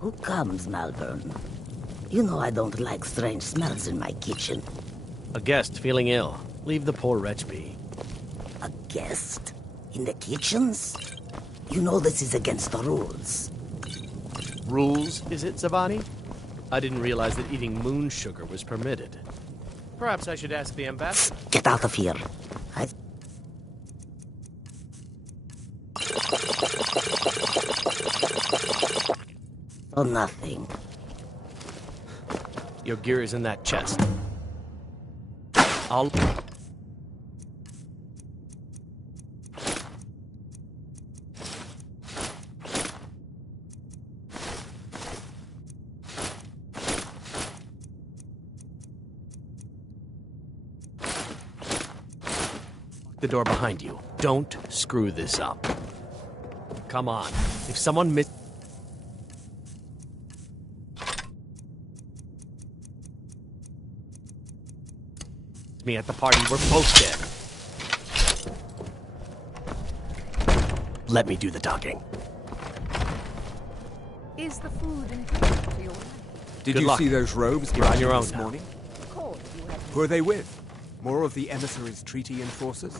Who comes, Malvern? You know I don't like strange smells in my kitchen. A guest feeling ill. Leave the poor wretch be. A guest? In the kitchens? You know this is against the rules. Rules, is it, Zavani? I didn't realize that eating moon sugar was permitted. Perhaps I should ask the ambassador. Get out of here. Oh, nothing. Your gear is in that chest. I'll... the door behind you. Don't screw this up. Come on. If someone missed... me at the party, we're both dead. Let me do the talking. Is the food and drink for your Did Good you luck. see those robes You're on arriving your own this now. morning? Who are they with? More of the emissaries' treaty enforcers?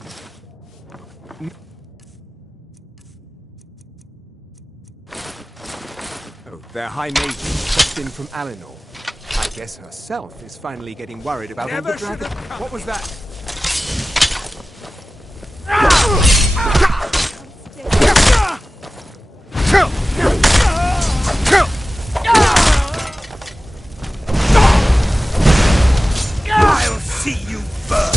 Their High Mage stepped in from Alinor. I guess herself is finally getting worried about all the dragon. What was that? I'll see you burn!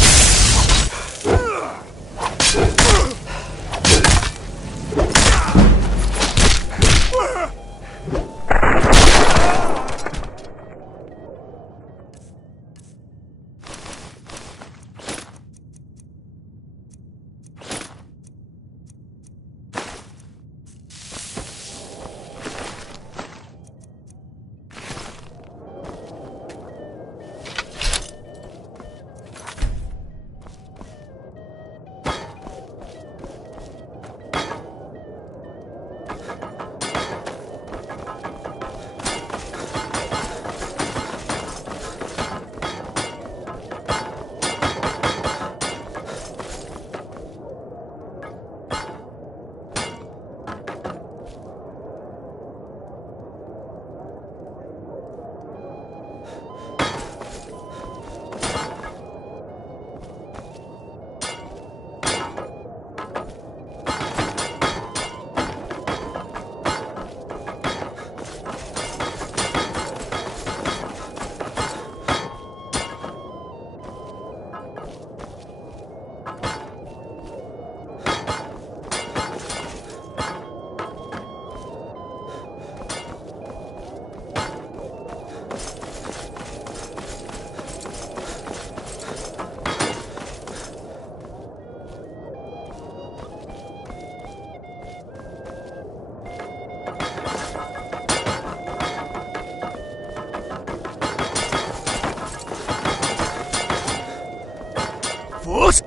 Force!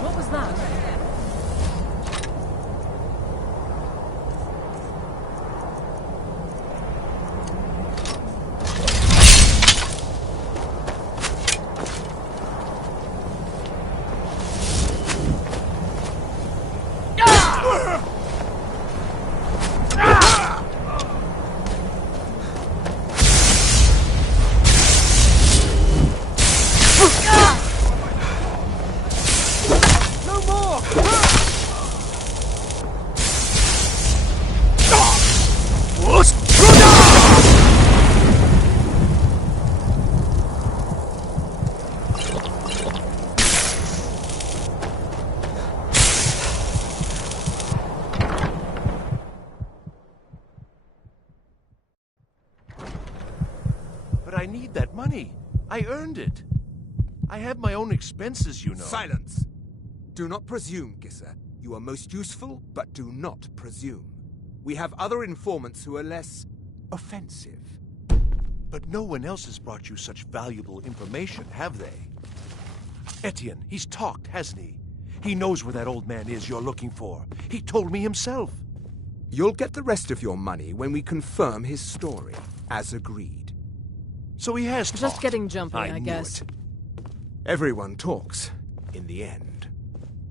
What was that? No more! need that money. I earned it. I have my own expenses, you know. Silence! Do not presume, Gisser. You are most useful, but do not presume. We have other informants who are less offensive. But no one else has brought you such valuable information, have they? Etienne, he's talked, hasn't he? He knows where that old man is you're looking for. He told me himself. You'll get the rest of your money when we confirm his story, as agreed. So he has Just talked. getting jumpy, I guess. Everyone talks, in the end.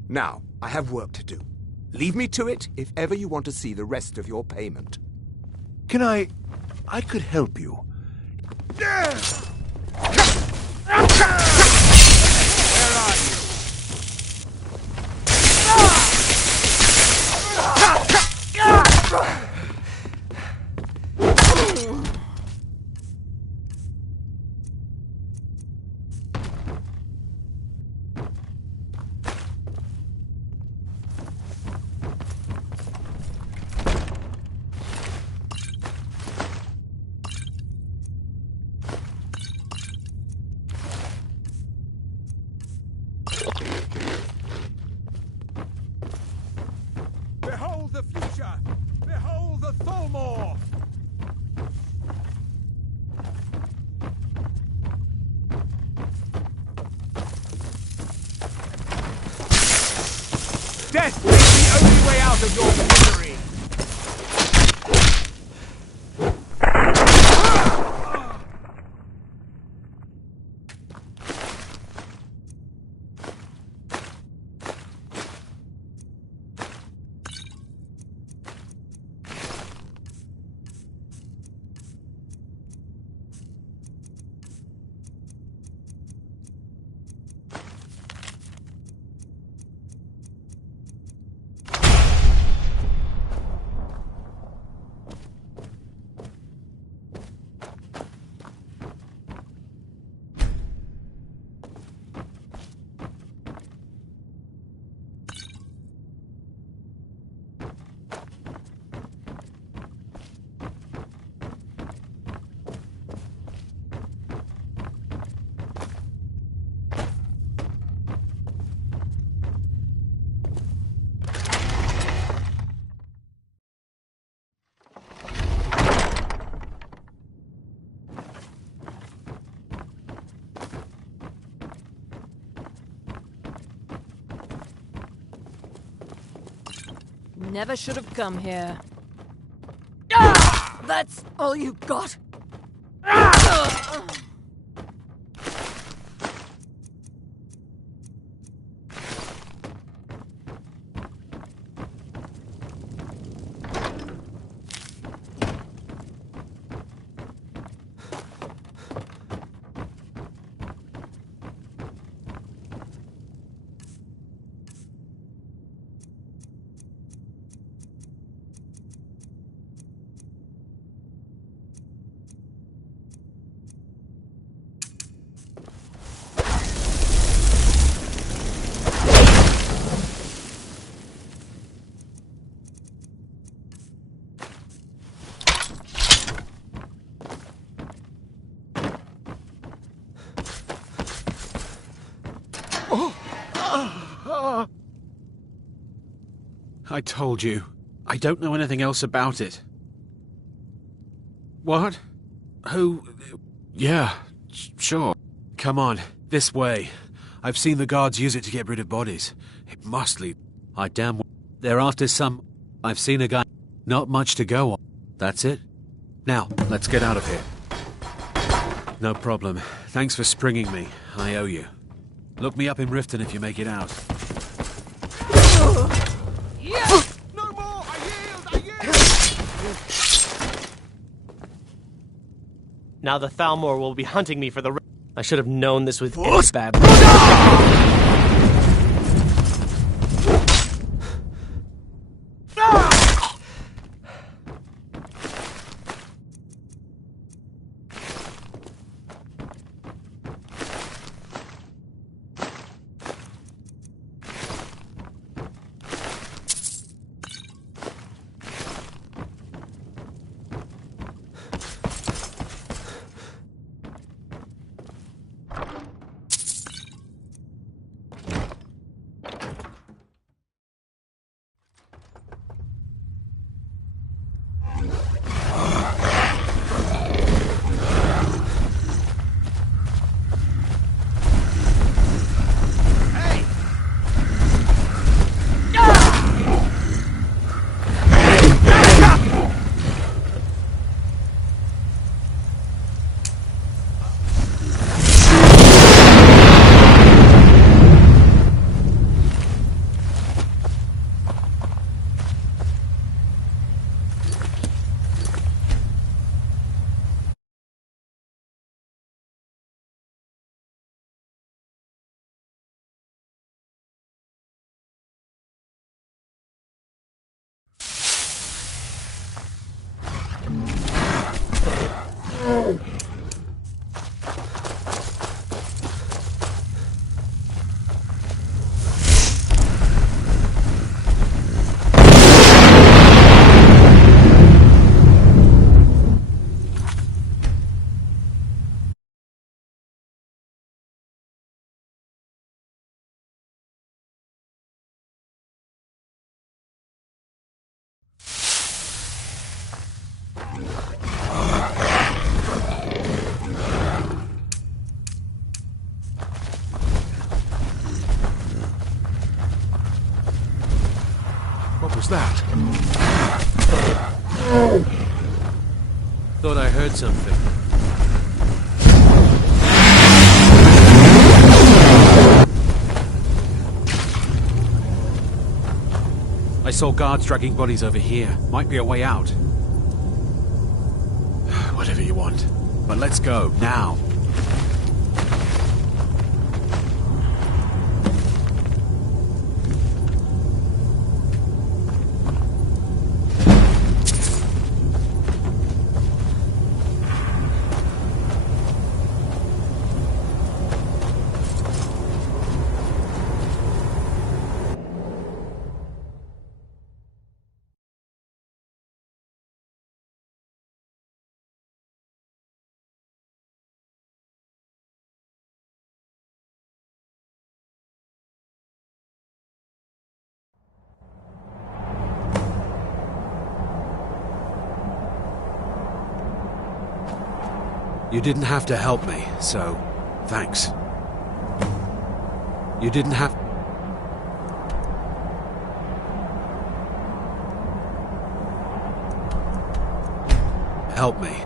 Now, I have work to do. Leave me to it if ever you want to see the rest of your payment. Can I could help you. Where are you? Behold the future! Behold the Tholmor! Death is the only way out of your misery! Never should have come here. Ah! That's all you got? Ah! I told you. I don't know anything else about it. What? Who? Yeah, sure. Come on, this way. I've seen the guards use it to get rid of bodies. It must lead. I damn well. They're after some... I've seen a guy. Not much to go on. That's it. Now, let's get out of here. No problem. Thanks for springing me. I owe you. Look me up in Riften if you make it out. No more! I yield! Now the Thalmor will be hunting me for the... I should have known this was bad. that? Thought I heard something. I saw guards dragging bodies over here. Might be a way out. Whatever you want. But let's go, now. You didn't have to help me, so thanks. You didn't have... help me.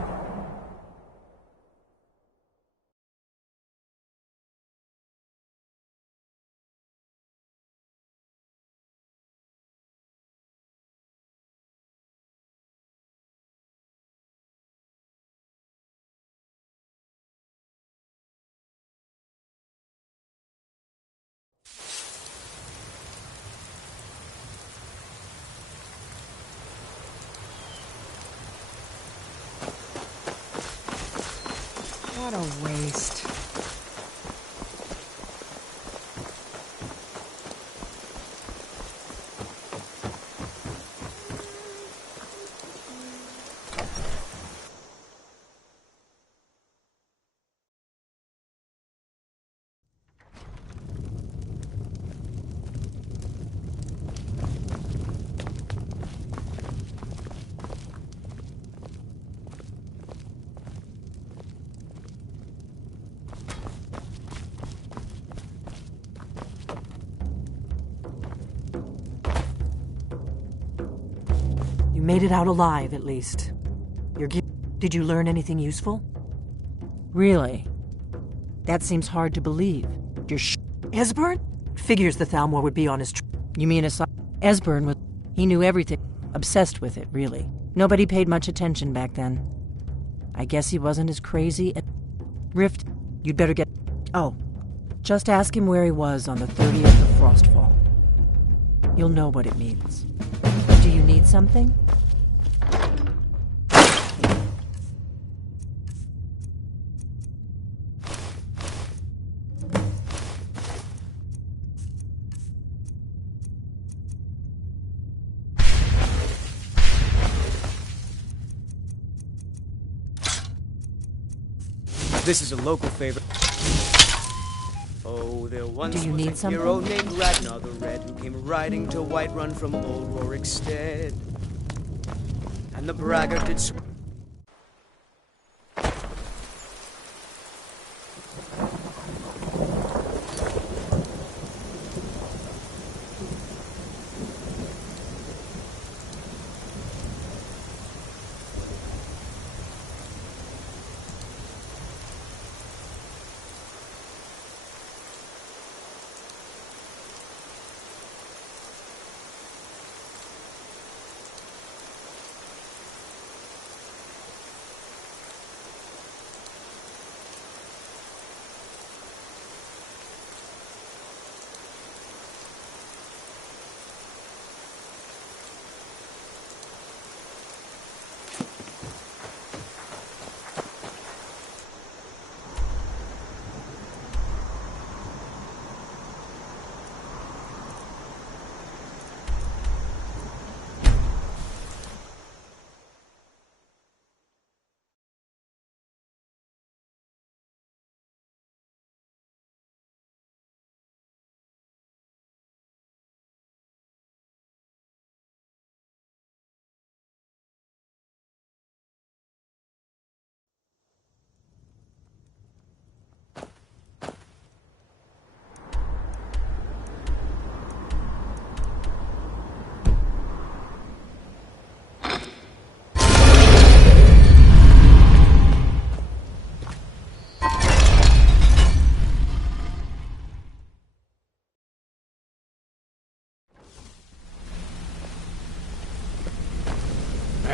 What a waste. You made it out alive, at least. Did you learn anything useful? Really? That seems hard to believe. You're Esbern? Figures the Thalmor would be on his You mean Esbern was... He knew everything. Obsessed with it, really. Nobody paid much attention back then. I guess he wasn't as crazy as... Rift, you'd better get... Oh, just ask him where he was on the 30th of Frostfall. You'll know what it means. Do you need something? This is a local favorite. Oh, there once Do you was need a something? hero named Ragnar the Red who came riding to Whiterun from old Rorikstead. And the braggart did...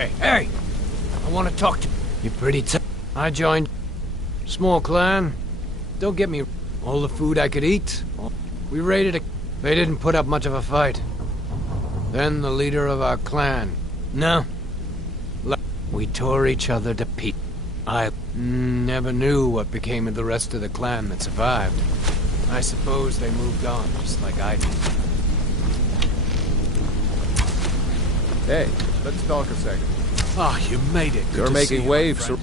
Hey! I want to talk to you. Pretty I joined small clan. Don't get me all the food I could eat. We raided a... They didn't put up much of a fight. Then the leader of our clan. No. We tore each other to pieces. I never knew what became of the rest of the clan that survived. I suppose they moved on, just like I did. Hey, let's talk a second. Ah, you made it. Good You're to making see you, waves. my friend.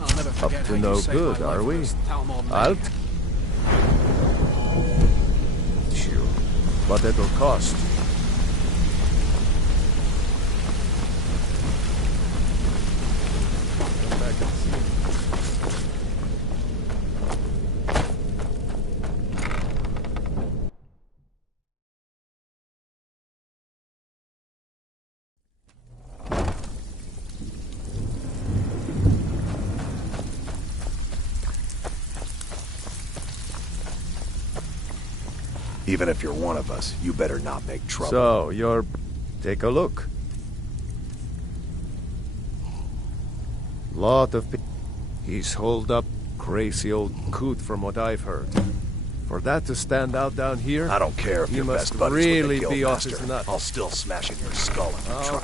I'll never Up forget to how no you saved good, my life are we? with this Talmud I'll... maniac. Sure. But it'll cost. Come back and see me. Even if you're one of us, you better not make trouble. So, you're... Take a look. Lot of people. He's holed up. Crazy old coot from what I've heard. For that to stand out down here... I don't care if you you're must best buddies really with the be off Guildmaster. his nut. I'll still smash in your skull if you try.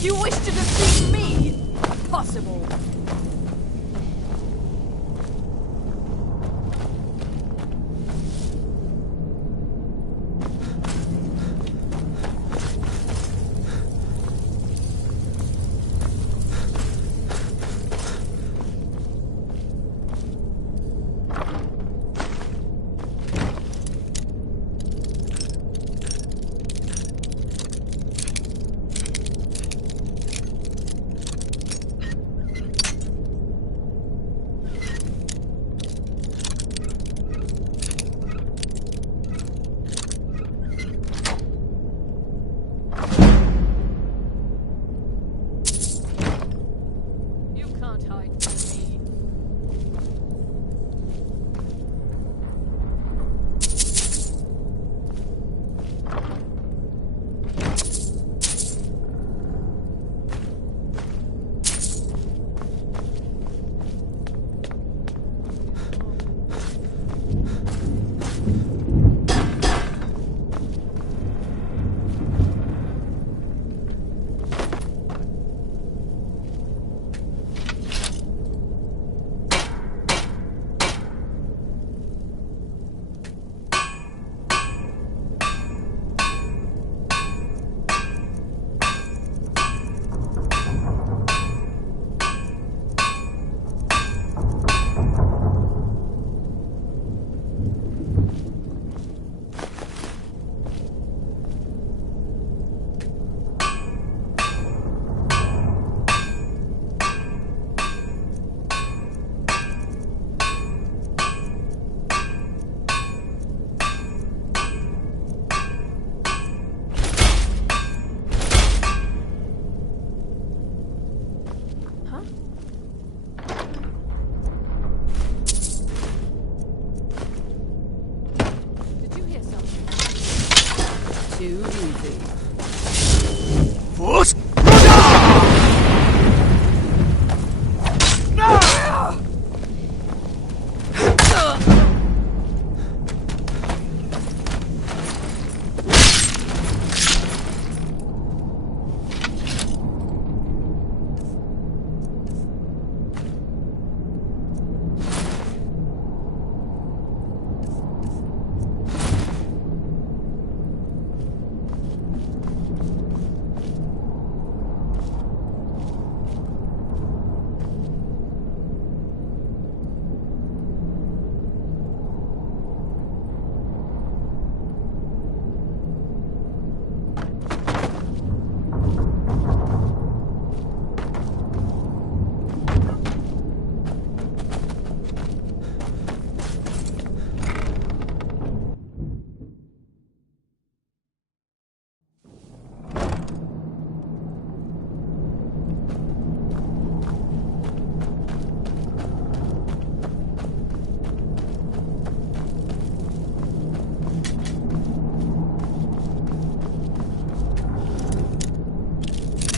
You wish to defeat me? Impossible. Too easy. Force!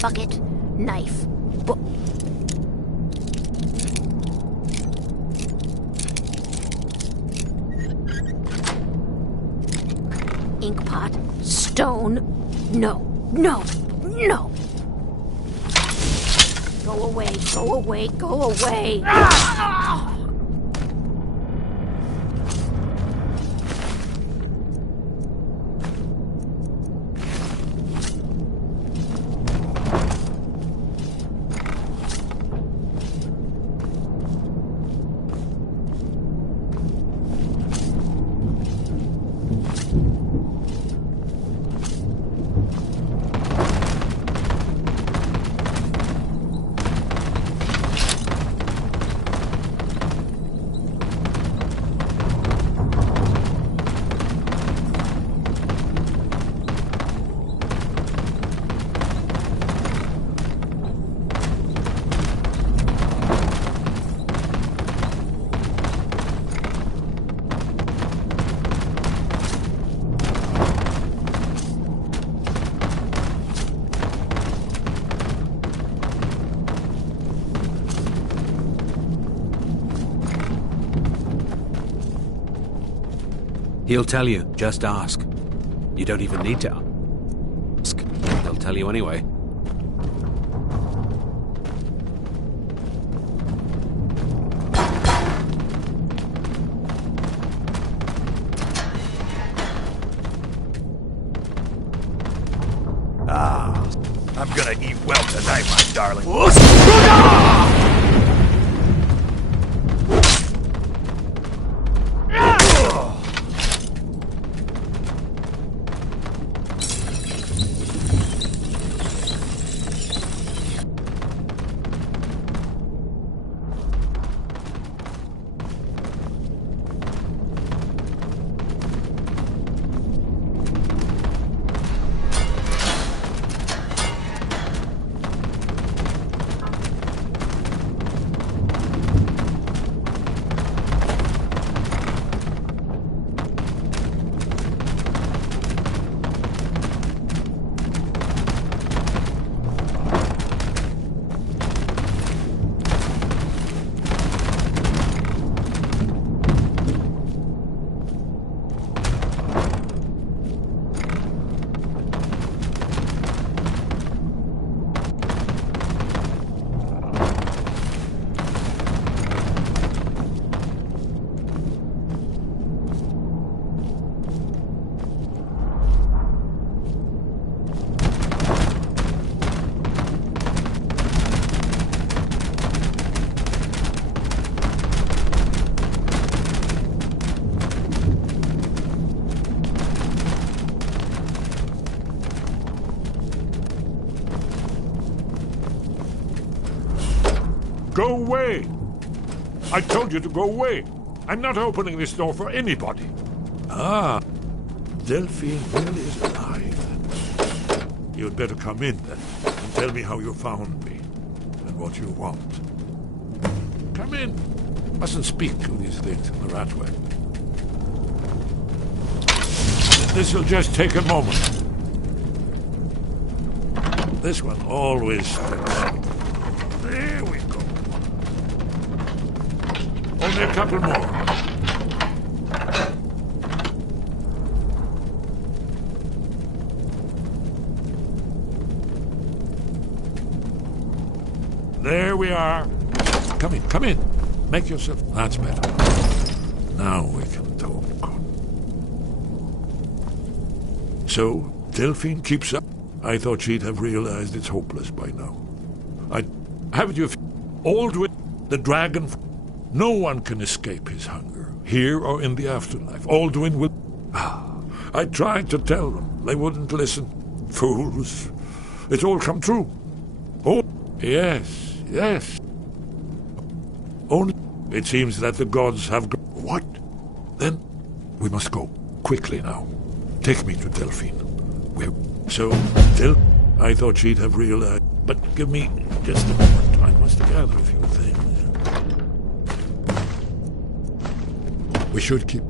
bucket, knife, book. Ink pot, stone. No, no, no. Go away, go away, go away. Ah! He'll tell you. Just ask. You don't even need to ask. He'll tell you anyway. Ah, I'm gonna eat well tonight, my darling. Go away! I told you to go away. I'm not opening this door for anybody. Ah, Delphine really is alive. You'd better come in then, and tell me how you found me, and what you want. Come in. Mustn't speak of these things in the Ratway. This'll just take a moment. This one always sticks. There we go. Only a couple more. There we are. Come in, come in. Make yourself... That's better. Now we can talk. So, Delphine keeps up. I thought she'd have realized it's hopeless by now. Haven't you... Aldwin, the dragon... No one can escape his hunger, here or in the afterlife. Aldwin will... I tried to tell them. They wouldn't listen. Fools. It's all come true. Oh, yes, yes. Only... It seems that the gods have... What? Then we must go. Quickly now. Take me to Delphine. So, I thought she'd have realized... But give me just a moment. I must gather a few things. We should keep...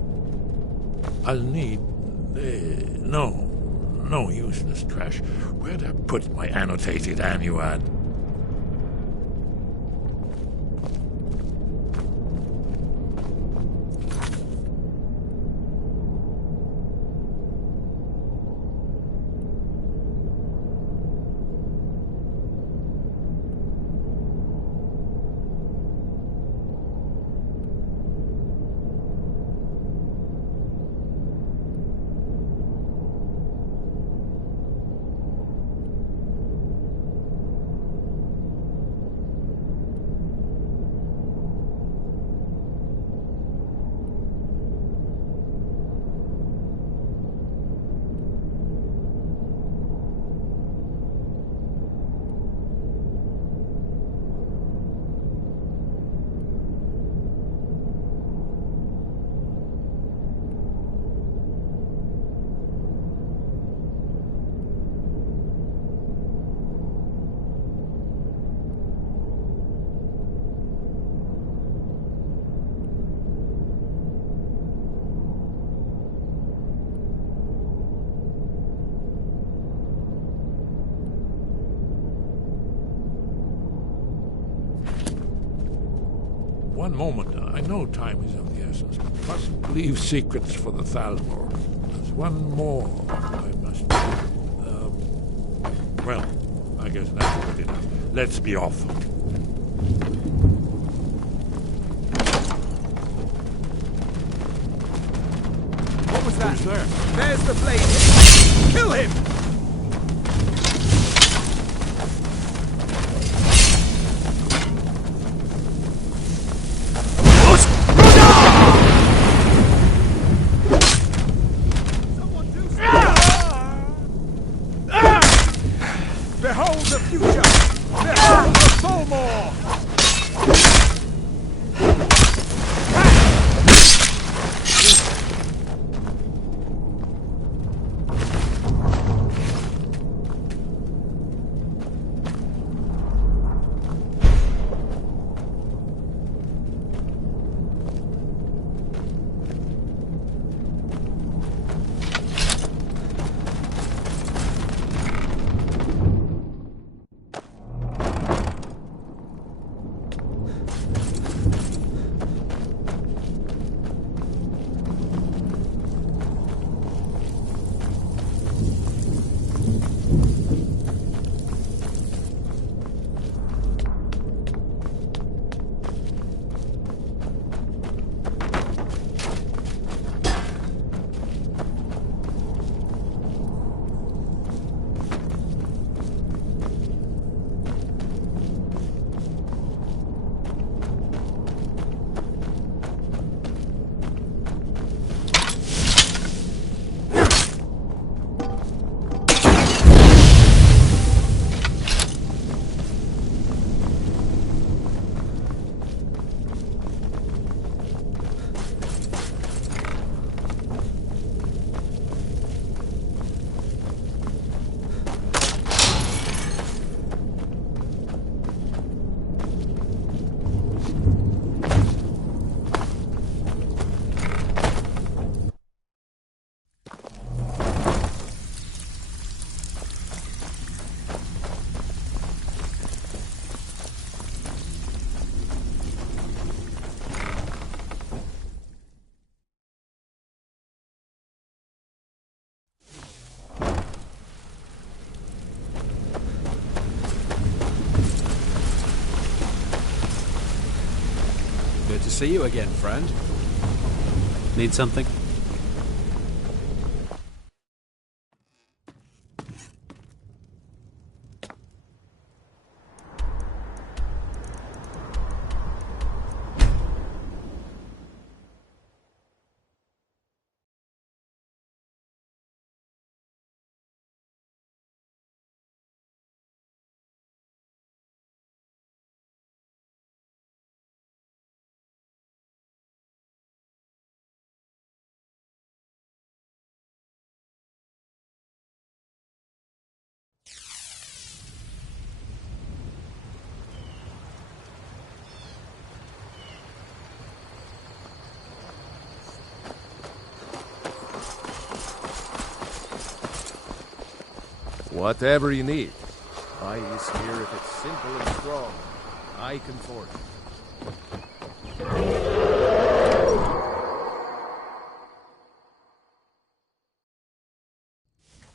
I'll need... No. No useless trash. Where'd I put my annotated annuad? One moment. I know time is of the essence. Must leave secrets for the Thalmor. There's one more I must do. Well, I guess that's good enough. Let's be off. What was that? Who's there? There's the blade. Kill him! Behold the future! Behold the Thalmor! Good to see you again, friend. Need something? Whatever you need. I is here if it's simple and strong. I can forge it.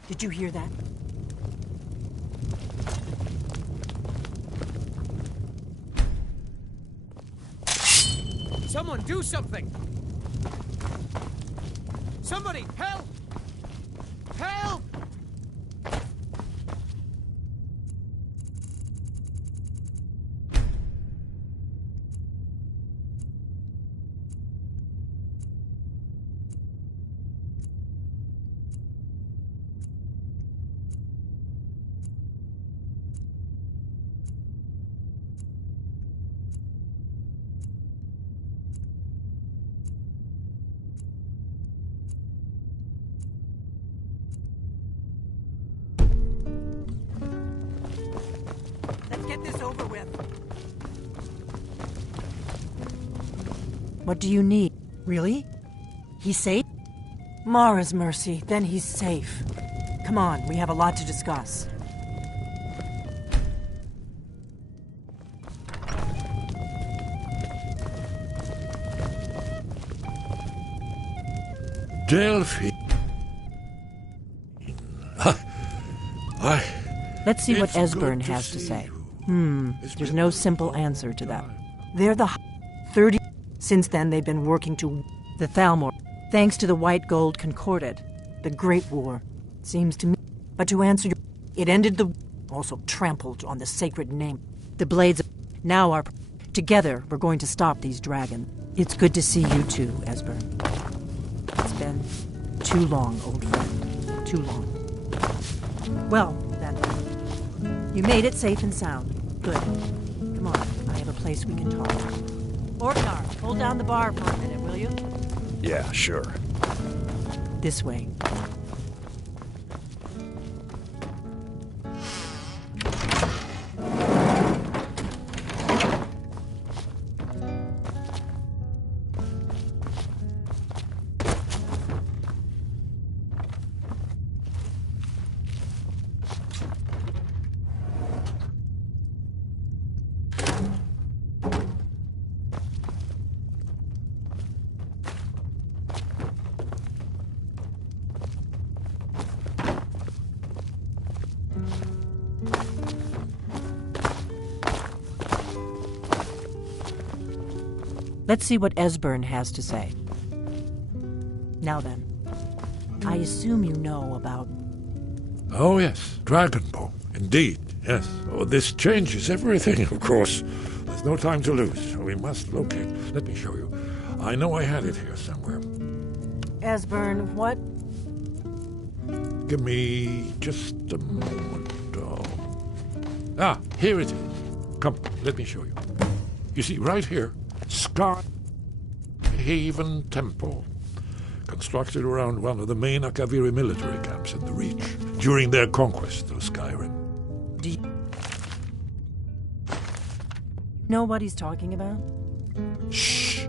Did you hear that? Someone do something! Somebody, help! Help! Let's get this over with. What do you need? Really? He's safe? Mara's mercy, then he's safe. Come on, we have a lot to discuss. Delphine. Let's see what It's Esbern good to has to see say. you. There's no simple answer to that. They're the 30. Since then, they've been working to the Thalmor, thanks to the White Gold Concordat, the Great War. Seems to me. But to answer your, it ended the, also trampled on the sacred name. The blades now are, together we're going to stop these dragons. It's good to see you too, Esbern. It's been too long, old friend. Too long. Well, then. You made it safe and sound. Good. Come on, I have a place we can talk. Orknar, hold down the bar for a minute, will you? Yeah, sure. This way. Let's see what Esbern has to say. Now then, I assume you know about... Oh, yes. Dragonborn. Indeed, yes. Oh, this changes everything, of course. There's no time to lose. We must locate. Let me show you. I know I had it here somewhere. Esbern, what? Give me just a moment. Oh. Ah, here it is. Come, let me show you. You see, right here, Skyhaven Temple, constructed around one of the main Akaviri military camps in the Reach during their conquest of Skyrim. Do you know what he's talking about? Shh!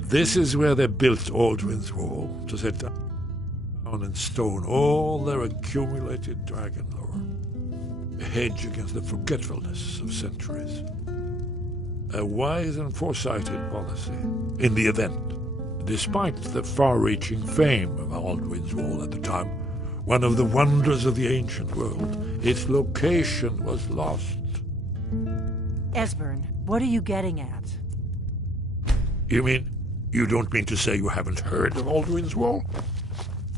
This is where they built Aldrin's Wall, to set down in stone all their accumulated dragon lore. A hedge against the forgetfulness of centuries. A wise and foresighted policy in the event. Despite the far-reaching fame of Aldrin's Wall at the time, one of the wonders of the ancient world, its location was lost. Esbern, what are you getting at? You mean, you don't mean to say you haven't heard of Aldrin's Wall?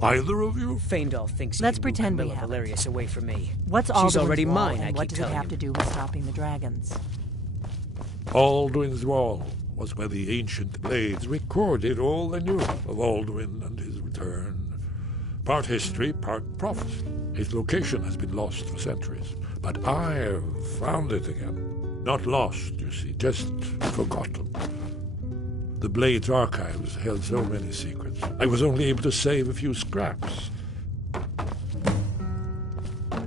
Either of you? Feindal thinks he Let's can pretend move we Camilla haven't. Valerius away from me. What's She's Aldrin's already Wall, mine, and I what keep does it telling have him. to do with stopping the dragons? Aldrin's Wall was where the ancient blades recorded all they knew of Aldrin and his return. Part history, part prophecy. Its location has been lost for centuries, but I've found it again. Not lost, you see, just forgotten. The Blade's archives held so many secrets. I was only able to save a few scraps.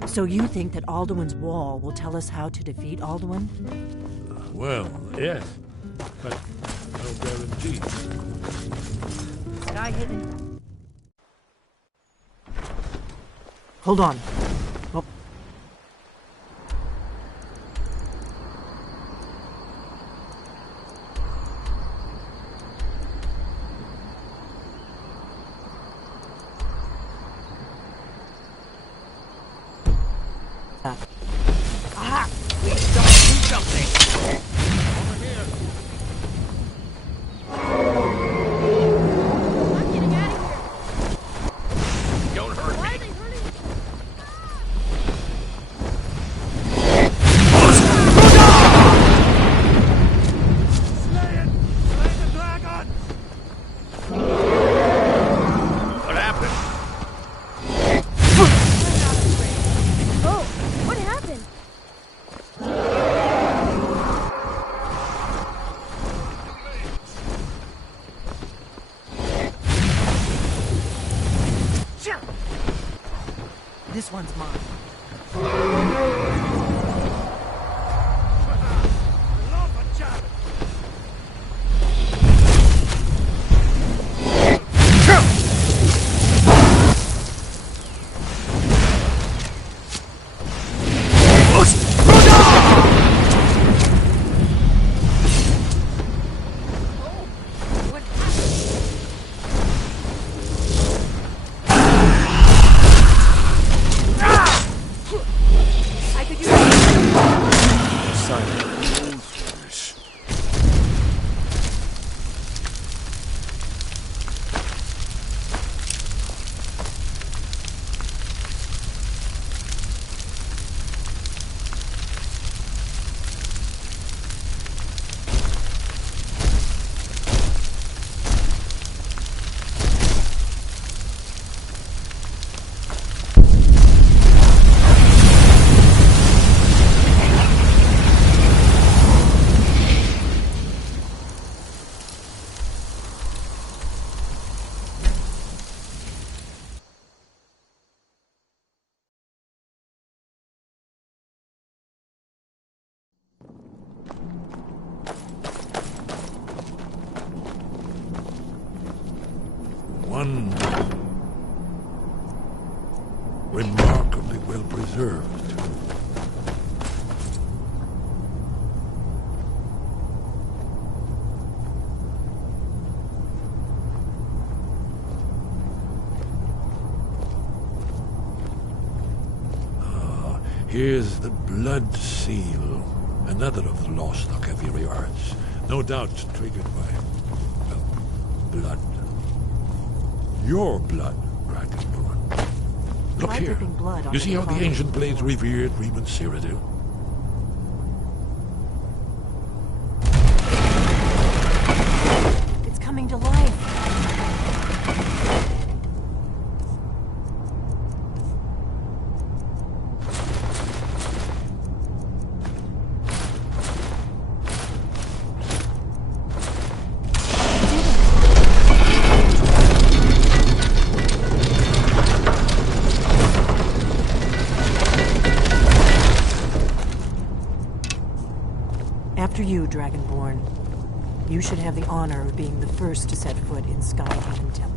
So you think that Alduin's Wall will tell us how to defeat Alduin? Well, yes, but no guarantees. Sky hidden. Hold on. Well, Aha! Please don't do something! Over here. I'm getting out of here. Don't hurt Why me. are they hurting? What happened? Oh, what happened? This one's mine. One remarkably well preserved. Here's the blood seal, another of the lost Akaviri arts, no doubt triggered by, well, blood. Your blood, Dragonborn. Look Try here. dripping blood on You see the how the bottom. ancient blades revered Reman Cyrodiil? It's coming to life. After you, Dragonborn. You should have the honor of being the first to set foot in Skyrim Temple.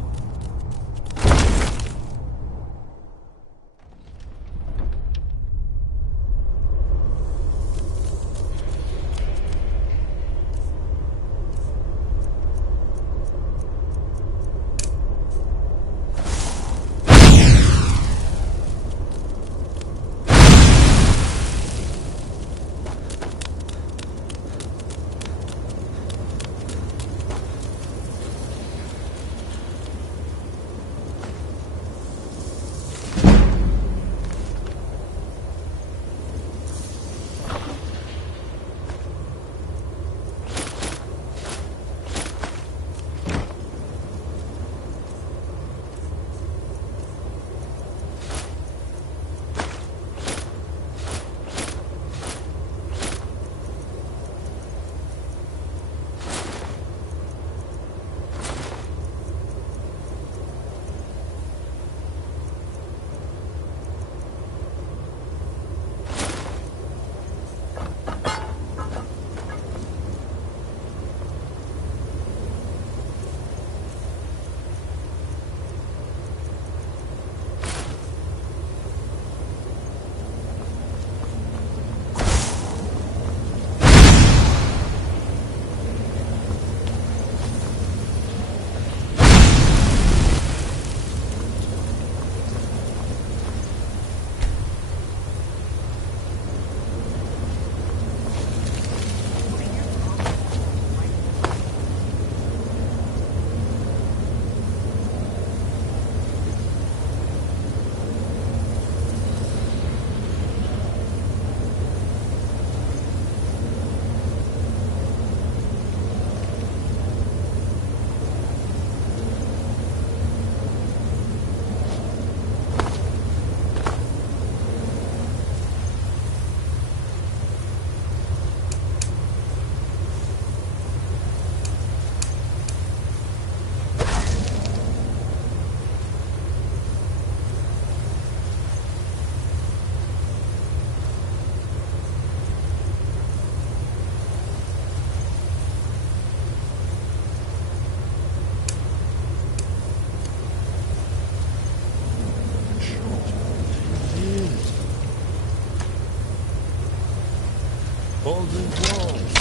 these walls.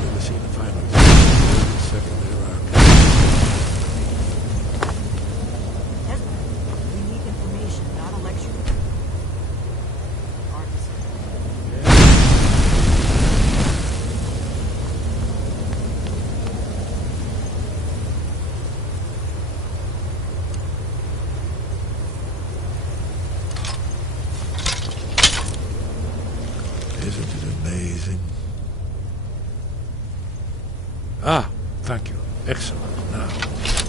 Never seen a final second thereafter. We need information, not a lecture. Isn't it amazing? Ah, thank you. Excellent. Now,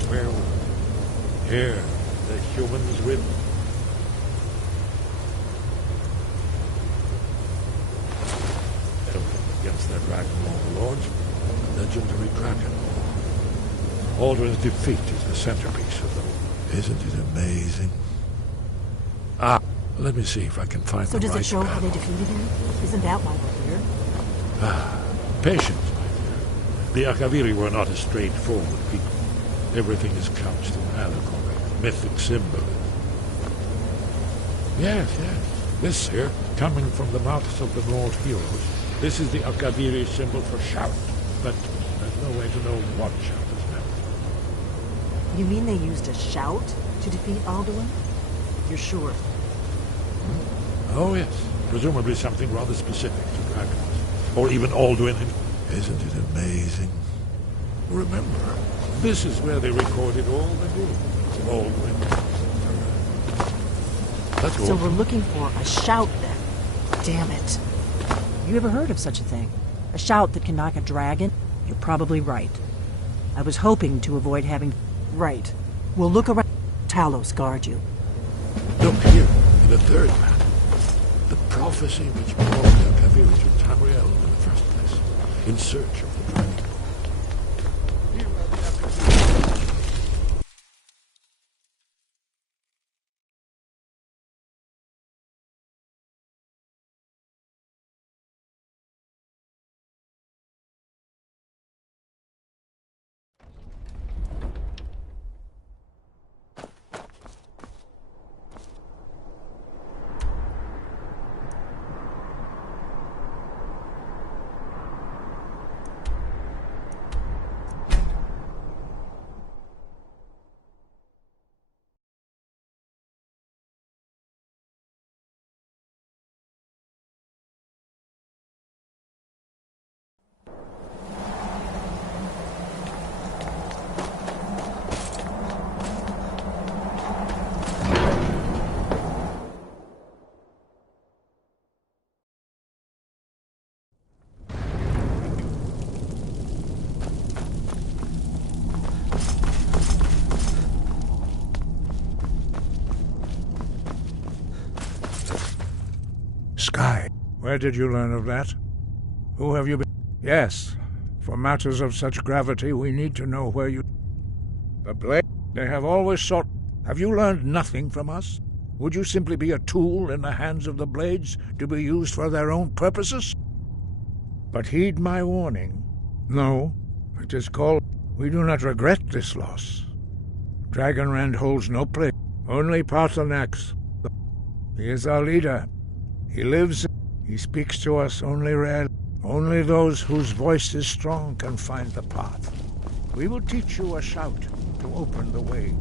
where were we? Here, the humans with... Helping against their dragon overlords, the legendary dragon. Aldrin's defeat is the centerpiece of the... Isn't it amazing? Ah, let me see if I can find So the does right it show how panel. they defeated him? Isn't that why we're here? Ah, patience, my dear. The Akaviri were not a straightforward people. Everything is couched in allegory, mythic symbolism. Yes, yes. This here, coming from the mouths of the Nord heroes, this is the Akaviri symbol for shout. But there's no way to know what shout is meant. You mean they used a shout to defeat Alduin? You're sure? Oh, yes. Presumably something rather specific to dragons. Or even Alduin himself. Isn't it amazing? Remember, this is where they recorded all the news of Alduin. That's all. So we're looking for a shout then. Damn it. You ever heard of such a thing? A shout that can knock a dragon? You're probably right. I was hoping to avoid having... Right. We'll look around. Talos guard you. Look here, in the third map. The prophecy which brought the Akaviri to Tamriel in the first place, in search of the dragon. Sky. Where did you learn of that? Who have you been? Yes. For matters of such gravity, we need to know where you... The blade. They have always sought... Have you learned nothing from us? Would you simply be a tool in the hands of the Blades to be used for their own purposes? But heed my warning. No, it is called... We do not regret this loss. Dragonrend holds no place. Only Paarthurnax. He is our leader. He lives... He speaks to us only rarely. Only those whose voice is strong can find the path. We will teach you a shout to open the way.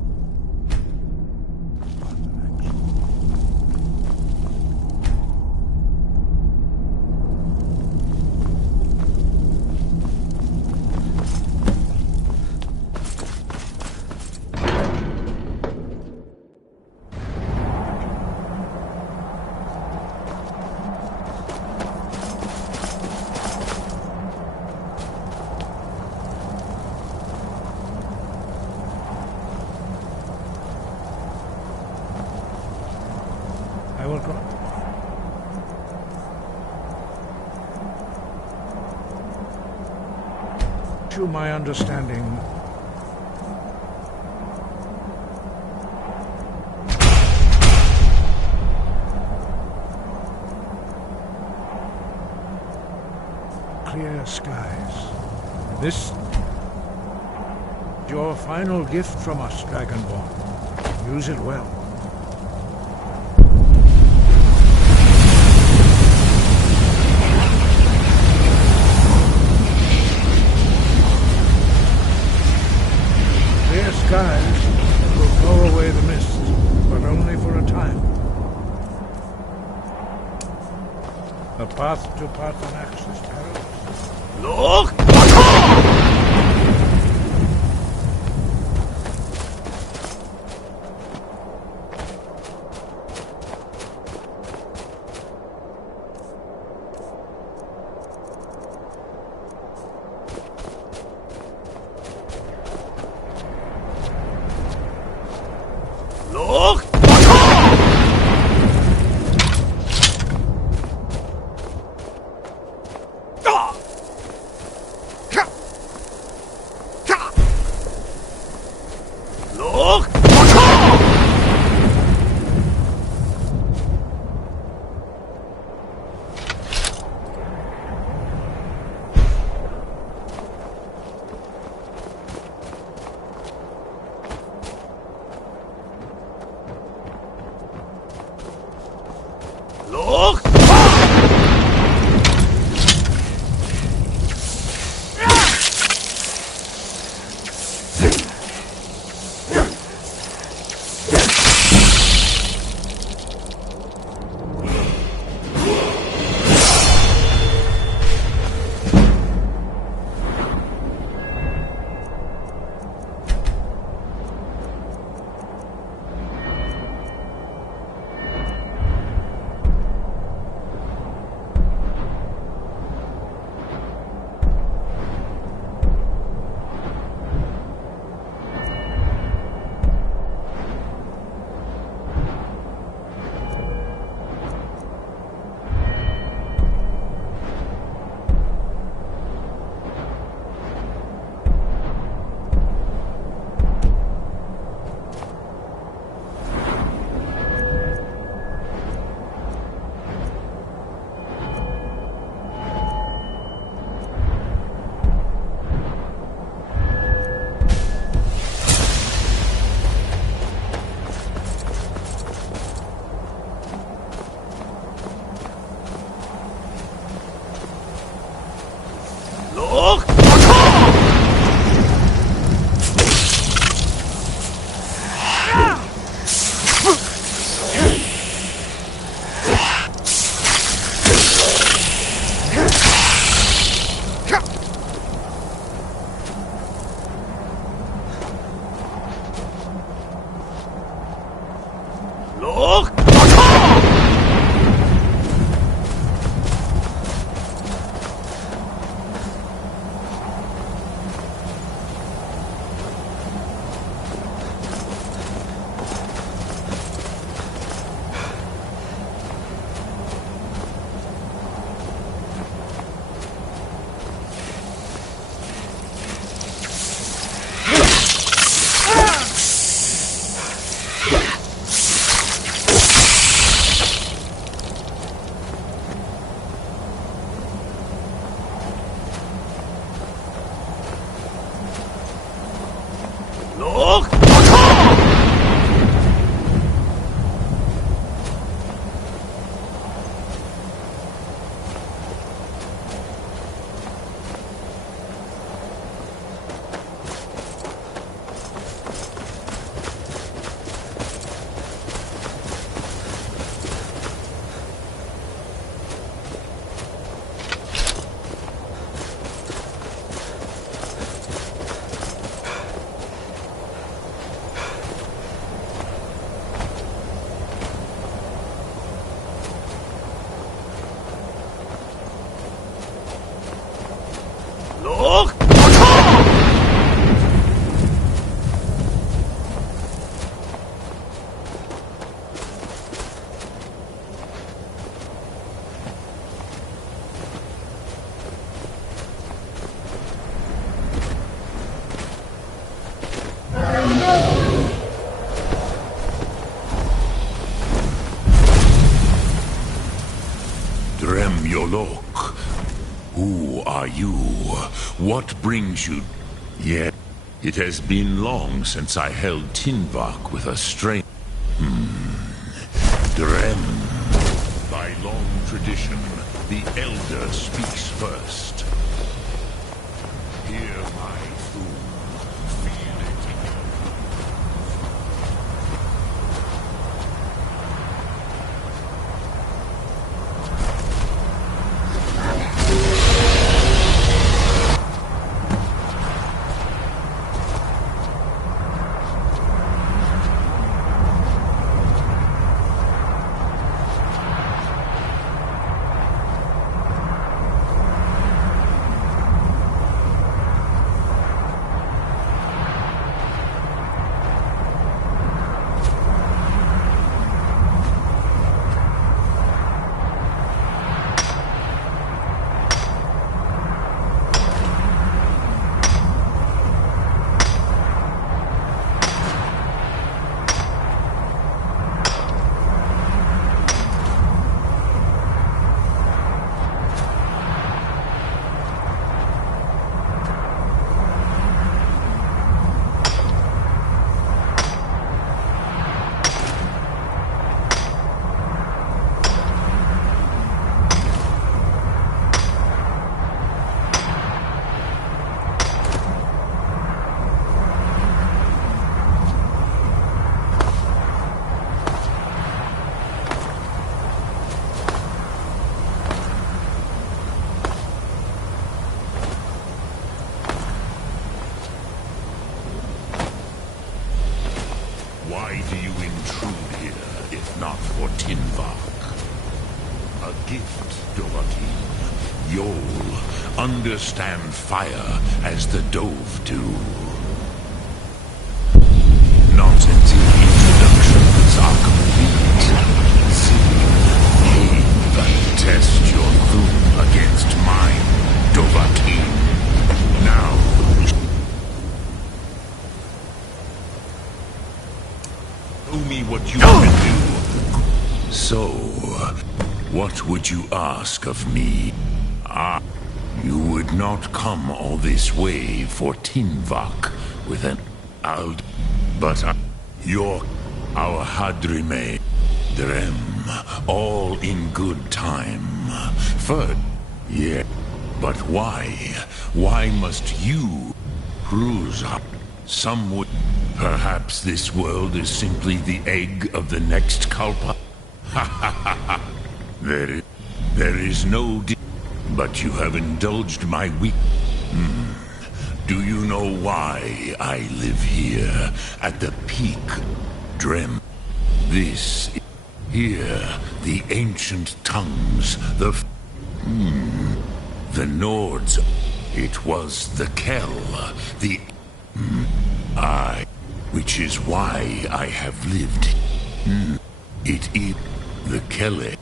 I will go. To my understanding, clear skies, This... your final gift from us, Dragonborn. Use it well. Clear skies will blow away the mist, but only for a time. The path to Paarthurnax is perilous. Look! Look! What brings you? Yet, it has been long since I held Tinvak with a stranger. Drem. By long tradition, the Elder speaks first. Hear my doom. Feel it. Why do you intrude here, if not for Tinvak? A gift, Dovahkiin. You'll understand fire as the Dove do. Not until introductions are complete. See, Cave, test your doom against mine, Dovahkiin. Now, show me what you can do. So, what would you ask of me? Ah, you would not come all this way for Tinvak with an Ald, but you're our Hadrime, Drem, all in good time. First, yeah, but why? Why must you, Ruza? Some would. Perhaps this world is simply the egg of the next Kalpa? Ha ha ha ha! There is no but you have indulged my weak. Do you know why I live here at the peak, Drem? This here, the ancient tongues, the Nords. It was the Kel, the which is why I have lived. It is the Kelle,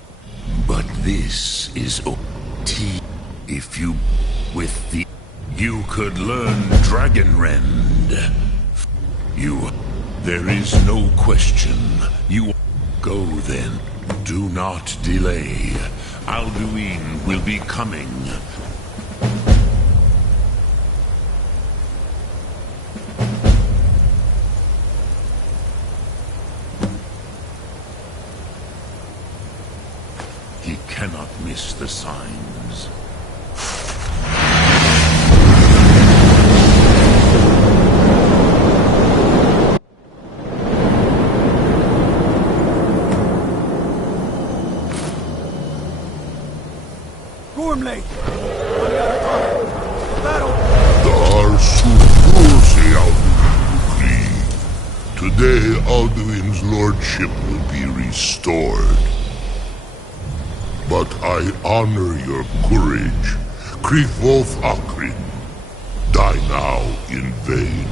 but this is T. If you with the you could learn Dragonrend. There is no question. You go then. Do not delay. Alduin will be coming. He cannot miss the signs. Gormley! Battle! Today, Alduin's lordship will be restored. But I honor your courage. Krifolf Akrin. Die now in vain.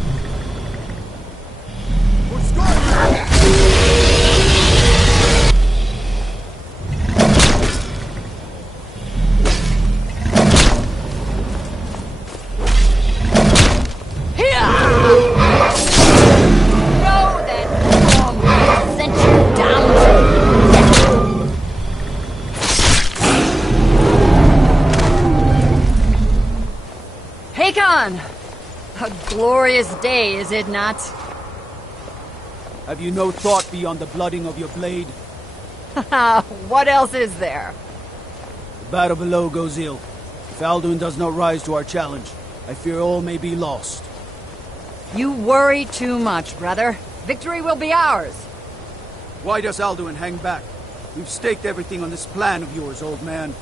Take done. A glorious day, is it not? Have you no thought beyond the blooding of your blade? What else is there? The battle below goes ill. If Alduin does not rise to our challenge, I fear all may be lost. You worry too much, brother. Victory will be ours. Why does Alduin hang back? We've staked everything on this plan of yours, old man.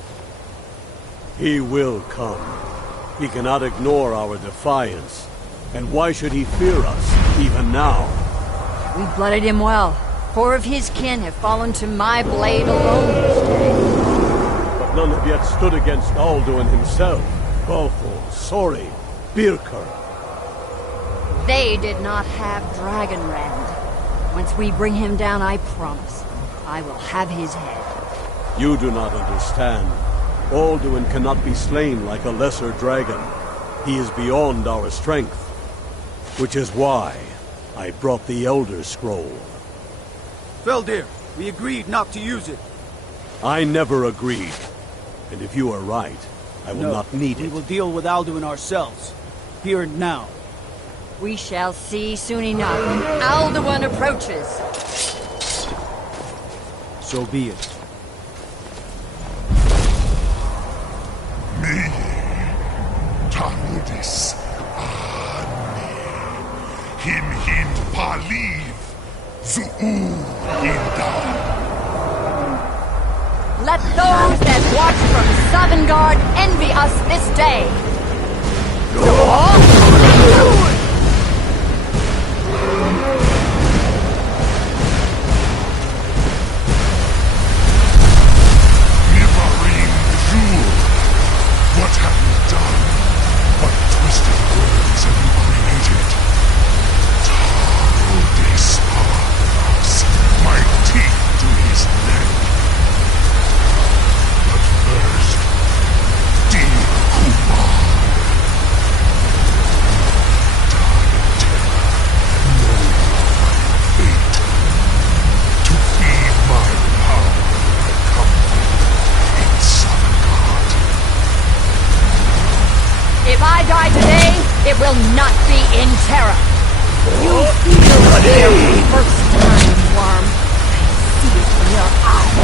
He will come. He cannot ignore our defiance. And why should he fear us, even now? We blooded him well. 4 of his kin have fallen to my blade alone this day. But none have yet stood against Alduin himself. Balfour, Sori, Birker. They did not have Dragonrand. Once we bring him down, I promise, I will have his head. You do not understand. Alduin cannot be slain like a lesser dragon. He is beyond our strength. Which is why I brought the Elder Scroll. Feldir, we agreed not to use it. I never agreed. And if you are right, I will not need it. We will deal with Alduin ourselves. Here and now. We shall see soon enough when Alduin approaches. So be it. Me, Tarudis, Him Paliv, Zuu Indar. Let those that watch from Sovngarde envy us this day. Nivarim Jul, what have you done? What twisted words have you created? Tarudis Arthas, my teeth to his neck. But first, dear Kumar, die in terror, know my fate. To feed my power, I come in Sovngarde. If I die today, it will not be in terror. You feel fear for the first time, Worm. I see it in your eyes.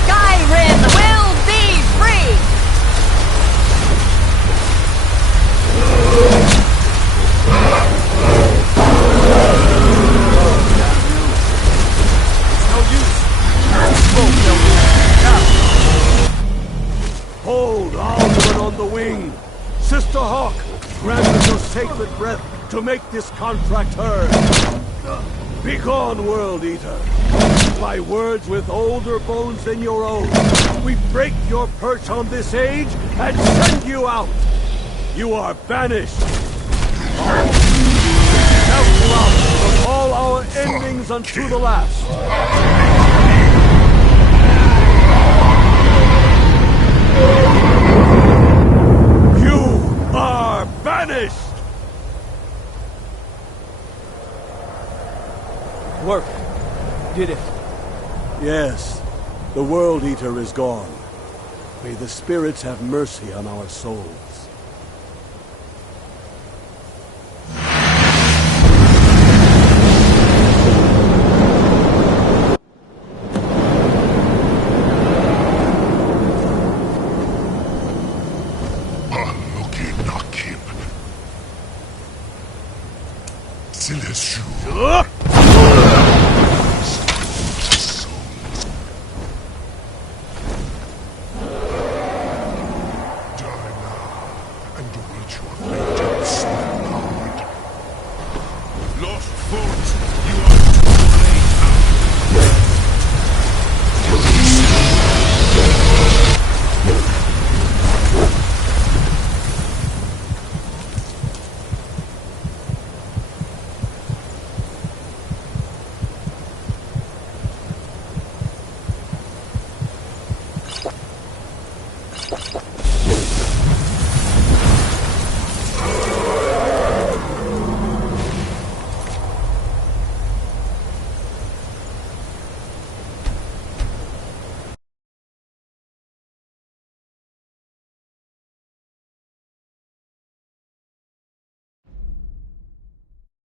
Skyrim will be free! It's no use. Hold Alduin on the wing! Sister Hawk, grant us your sacred breath to make this contract hers. Begone, World Eater. By words with older bones than your own, we break your perch on this age and send you out. You are banished. Self-love from all our endings unto the last. You are banished! Work. Did it. Yes, the World Eater is gone. May the spirits have mercy on our souls.